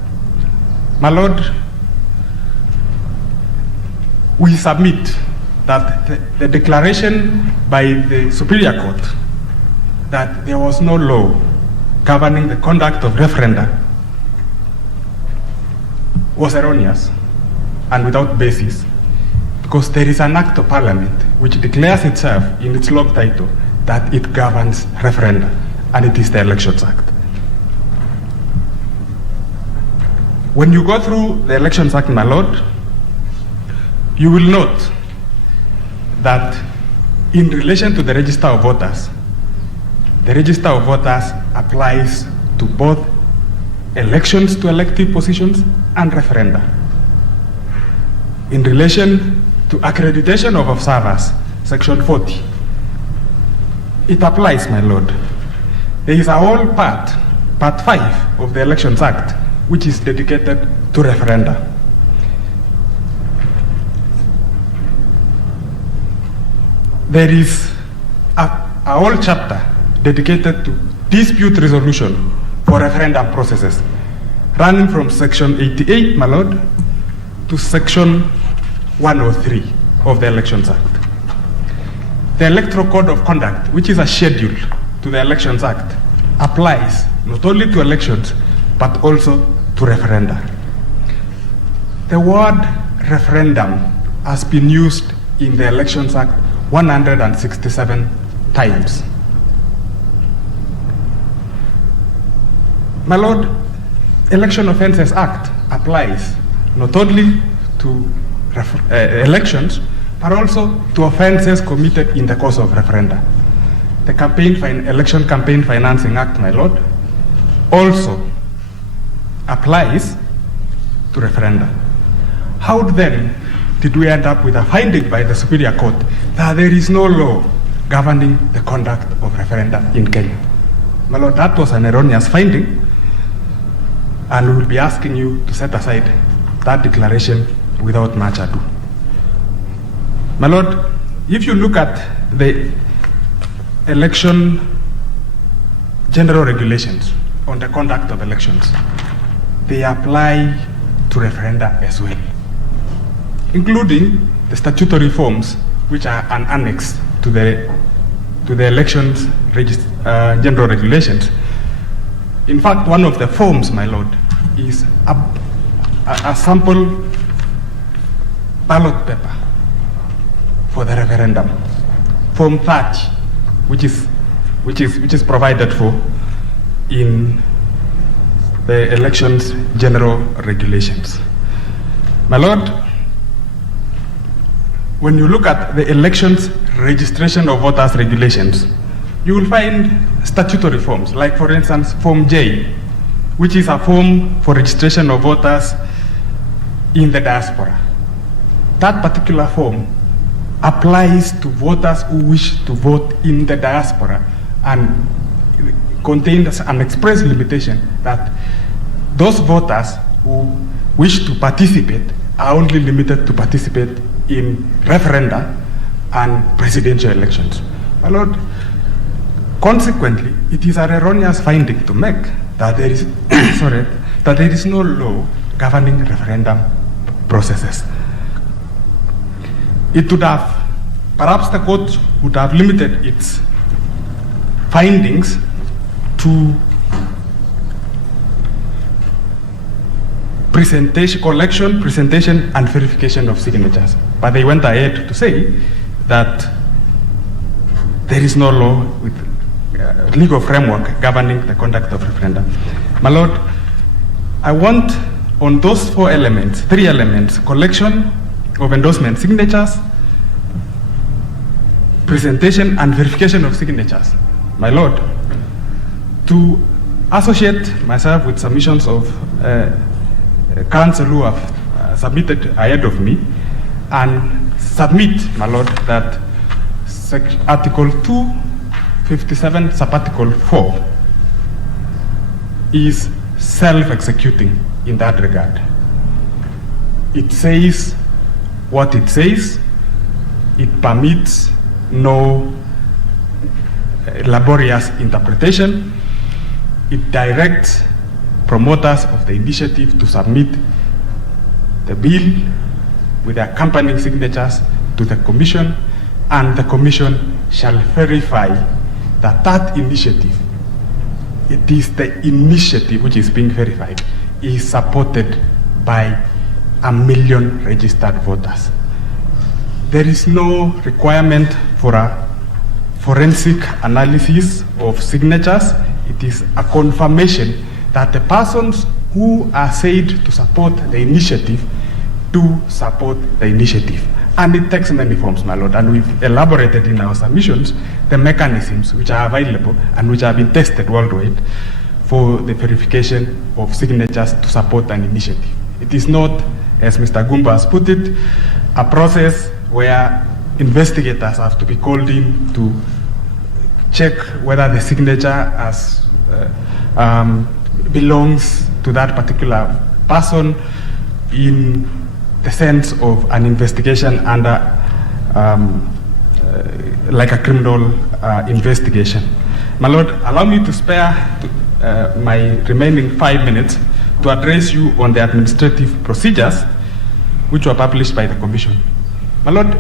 My Lord, we submit that the declaration by the Superior Court that there was no law governing the conduct of referenda was erroneous and without basis, because there is an act of Parliament which declares itself in its long title that it governs referenda, and it is the Elections Act. When you go through the Elections Act, my Lord, you will note that in relation to the Register of Voters, the Register of Voters applies to both elections to elective positions and referenda. In relation to accreditation of observers, Section 40, it applies, my Lord. There is a whole part 5 of the Elections Act, which is dedicated to referenda. There is a whole chapter dedicated to dispute resolution for referendum processes, running from Section 88, my Lord, to Section 103 of the Elections Act. The Electoral Code of Conduct, which is a schedule to the Elections Act, applies not only to elections but also to referenda. The word referendum has been used in the Elections Act 167 times. My Lord, Election Offences Act applies not only to elections, but also to offences committed in the course of referenda. The Election Campaign Financing Act, my Lord, also applies to referenda. How then did we end up with a finding by the Superior Court that there is no law governing the conduct of referenda in Kenya? My Lord, that was an erroneous finding, and we will be asking you to set aside that declaration without much ado. My Lord, if you look at the election general regulations on the conduct of elections, they apply to referenda as well, including the statutory forms which are an annex to the elections general regulations. In fact, one of the forms, my Lord, is a sample ballot paper for the referendum, Form 30, which is provided for in the elections general regulations. My Lord, when you look at the elections registration of voters regulations, you will find statutory forms, like for instance, Form J, which is a form for registration of voters in the diaspora. That particular form applies to voters who wish to vote in the diaspora and contains an express limitation that those voters who wish to participate are only limited to participate in referenda and presidential elections. My Lord, consequently, it is an erroneous finding to make that there is that there is no law governing referendum processes. It would have, perhaps the court would have limited its findings to collection, presentation, and verification of signatures. But they went ahead to say that there is no law with legal framework governing the conduct of referendum. My Lord, I want on those three elements, collection of endorsement signatures, presentation and verification of signatures, my Lord, to associate myself with submissions of counsel who have submitted ahead of me and submit, my Lord, that Article 257, Subarticle 4 is self-executing in that regard. It says what it says. It permits no laborious interpretation. It directs promoters of the initiative to submit the bill with the accompanying signatures to the Commission, and the Commission shall verify that that initiative, it is the initiative which is being verified, is supported by 1 million registered voters. There is no requirement for a forensic analysis of signatures. It is a confirmation that the persons who are said to support the initiative do support the initiative. And it takes many forms, my Lord, and we've elaborated in our submissions the mechanisms which are available and which have been tested worldwide for the verification of signatures to support an initiative. It is not, as Mr. Gumba has put it, a process where investigators have to be called in to check whether the signature belongs to that particular person in the sense of an investigation under like a criminal investigation. My Lord, allow me to spare my remaining 5 minutes to address you on the administrative procedures which were published by the Commission. My Lord,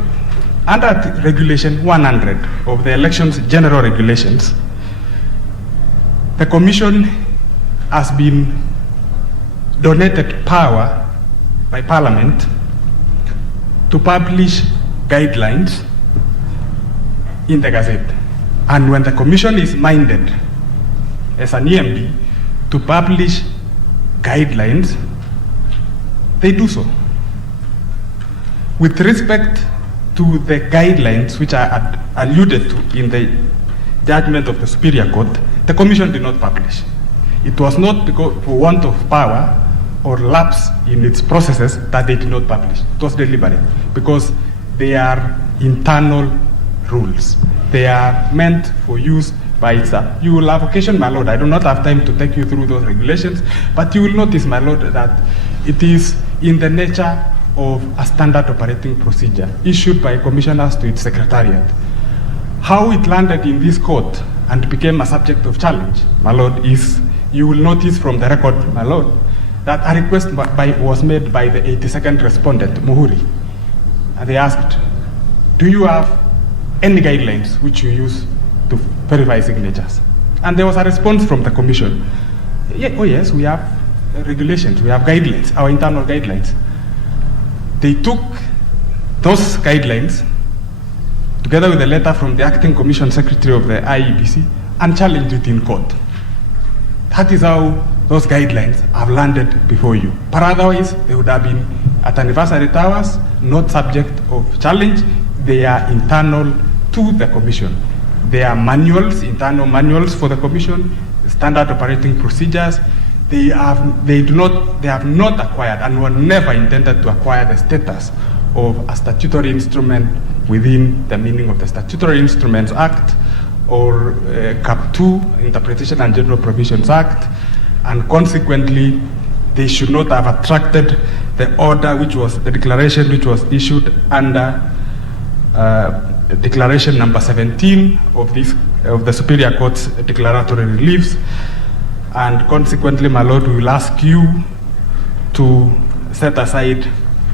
under Regulation 100 of the Elections General Regulations, the Commission has been donated power by Parliament to publish guidelines in the Gazette. And when the Commission is minded, as an EMB, to publish guidelines, they do so. With respect to the guidelines which I alluded to in the judgment of the Superior Court, the Commission did not publish. It was not because for want of power or lapse in its processes that they did not publish. It was deliberate because they are internal rules. They are meant for use by itself. You will have occasion, my Lord, I do not have time to take you through those regulations, but you will notice, my Lord, that it is in the nature of a standard operating procedure issued by commissioners to its secretariat. How it landed in this court and became a subject of challenge, my Lord, is, you will notice from the record, my Lord, that a request was made by the 82nd respondent, Uhuru. And they asked, do you have any guidelines which you use to verify signatures? And there was a response from the Commission. Yeah, oh yes, we have regulations, we have guidelines, our internal guidelines. They took those guidelines together with a letter from the Acting Commission Secretary of the IEBC and challenged it in court. That is how those guidelines have landed before you. But otherwise, they would have been at anniversary towers, not subject of challenge. They are internal to the Commission. They are manuals, internal manuals for the Commission, standard operating procedures. They have not acquired and were never intended to acquire the status of a statutory instrument within the meaning of the Statutory Instruments Act or Cap 2, Interpretation and General Provisions Act, and consequently, they should not have attracted the order which was, the declaration which was issued under Declaration number 17 of the Superior Court's declaratory reliefs, and consequently, my Lord, we will ask you to set aside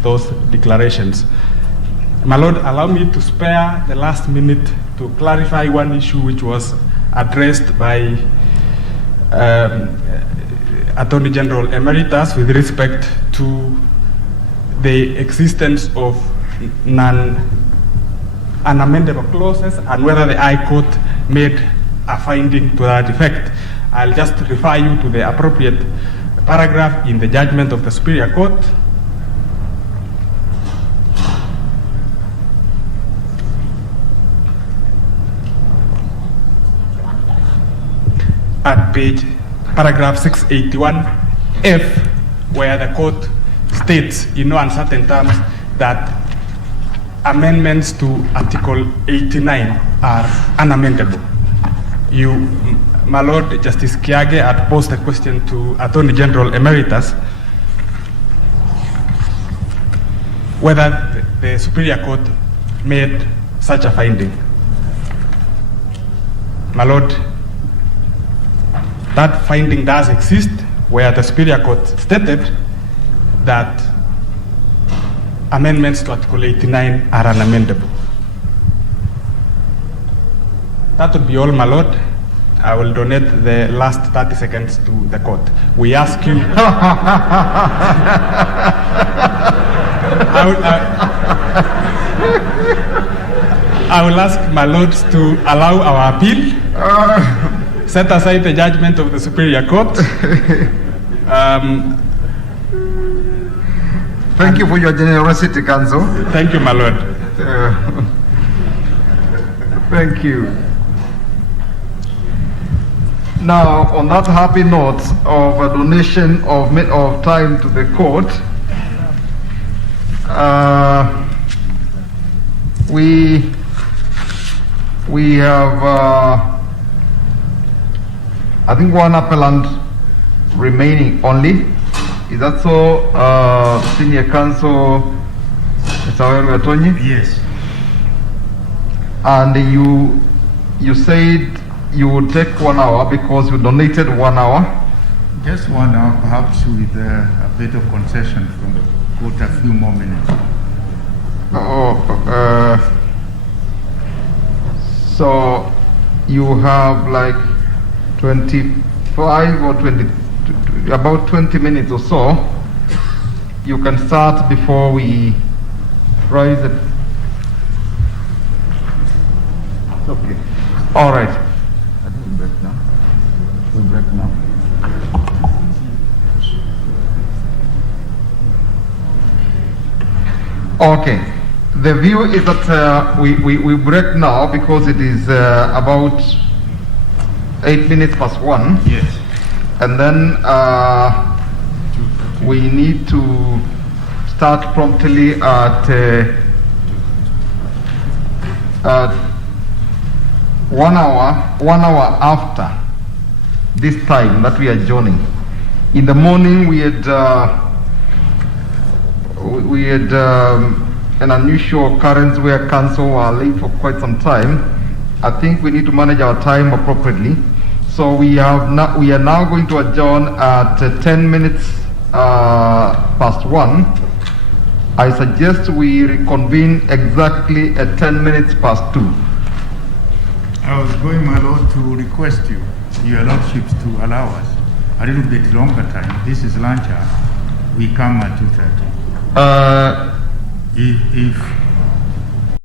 those declarations. My Lord, allow me to spare the last minute to clarify one issue which was addressed by Attorney General Emeritus with respect to the existence of unamendable clauses and whether the High Court made a finding to that effect. I'll just refer you to the appropriate paragraph in the judgment of the Superior Court. At paragraph 681F, where the court states in no uncertain terms that amendments to Article 89 are unamendable. You, my Lord, Justice Kiage had posed a question to Attorney General Emeritus whether the Superior Court made such a finding. My Lord, that finding does exist, where the Superior Court stated that amendments to Article 89 are unamendable. That would be all, my Lord. I will donate the last 30 seconds to the court. We ask you. I will ask my lords to allow our appeal. Set aside the judgment of the Superior Court. Thank you for your generosity, Counsel. Thank you, my Lord. Thank you. Now, on that happy note of a donation of time to the court, we have, I think, one appellant remaining only. Is that so, Senior Counsel Mr. Tonyi? Yes. And you said you would take 1 hour because you donated 1 hour. Just 1 hour, perhaps with a bit of concession from the court, a few more minutes. So you have like 25 or 20, about 20 minutes or so. You can start before we rise it. Okay. All right. I think we break now. We break now. Okay. The view is that we break now because it is about 8 minutes past 1. Yes. And then we need to start promptly at 1 hour after this time that we are joining. In the morning we had an unusual occurrence where council were late for quite some time. I think we need to manage our time appropriately. So we are now going to adjourn at 10 minutes past 1. I suggest we reconvene exactly at 10 minutes past 2. I was going, my lord, to request you, your lordships, to allow us a little bit longer time. This is lunch hour. We come at 2:30. If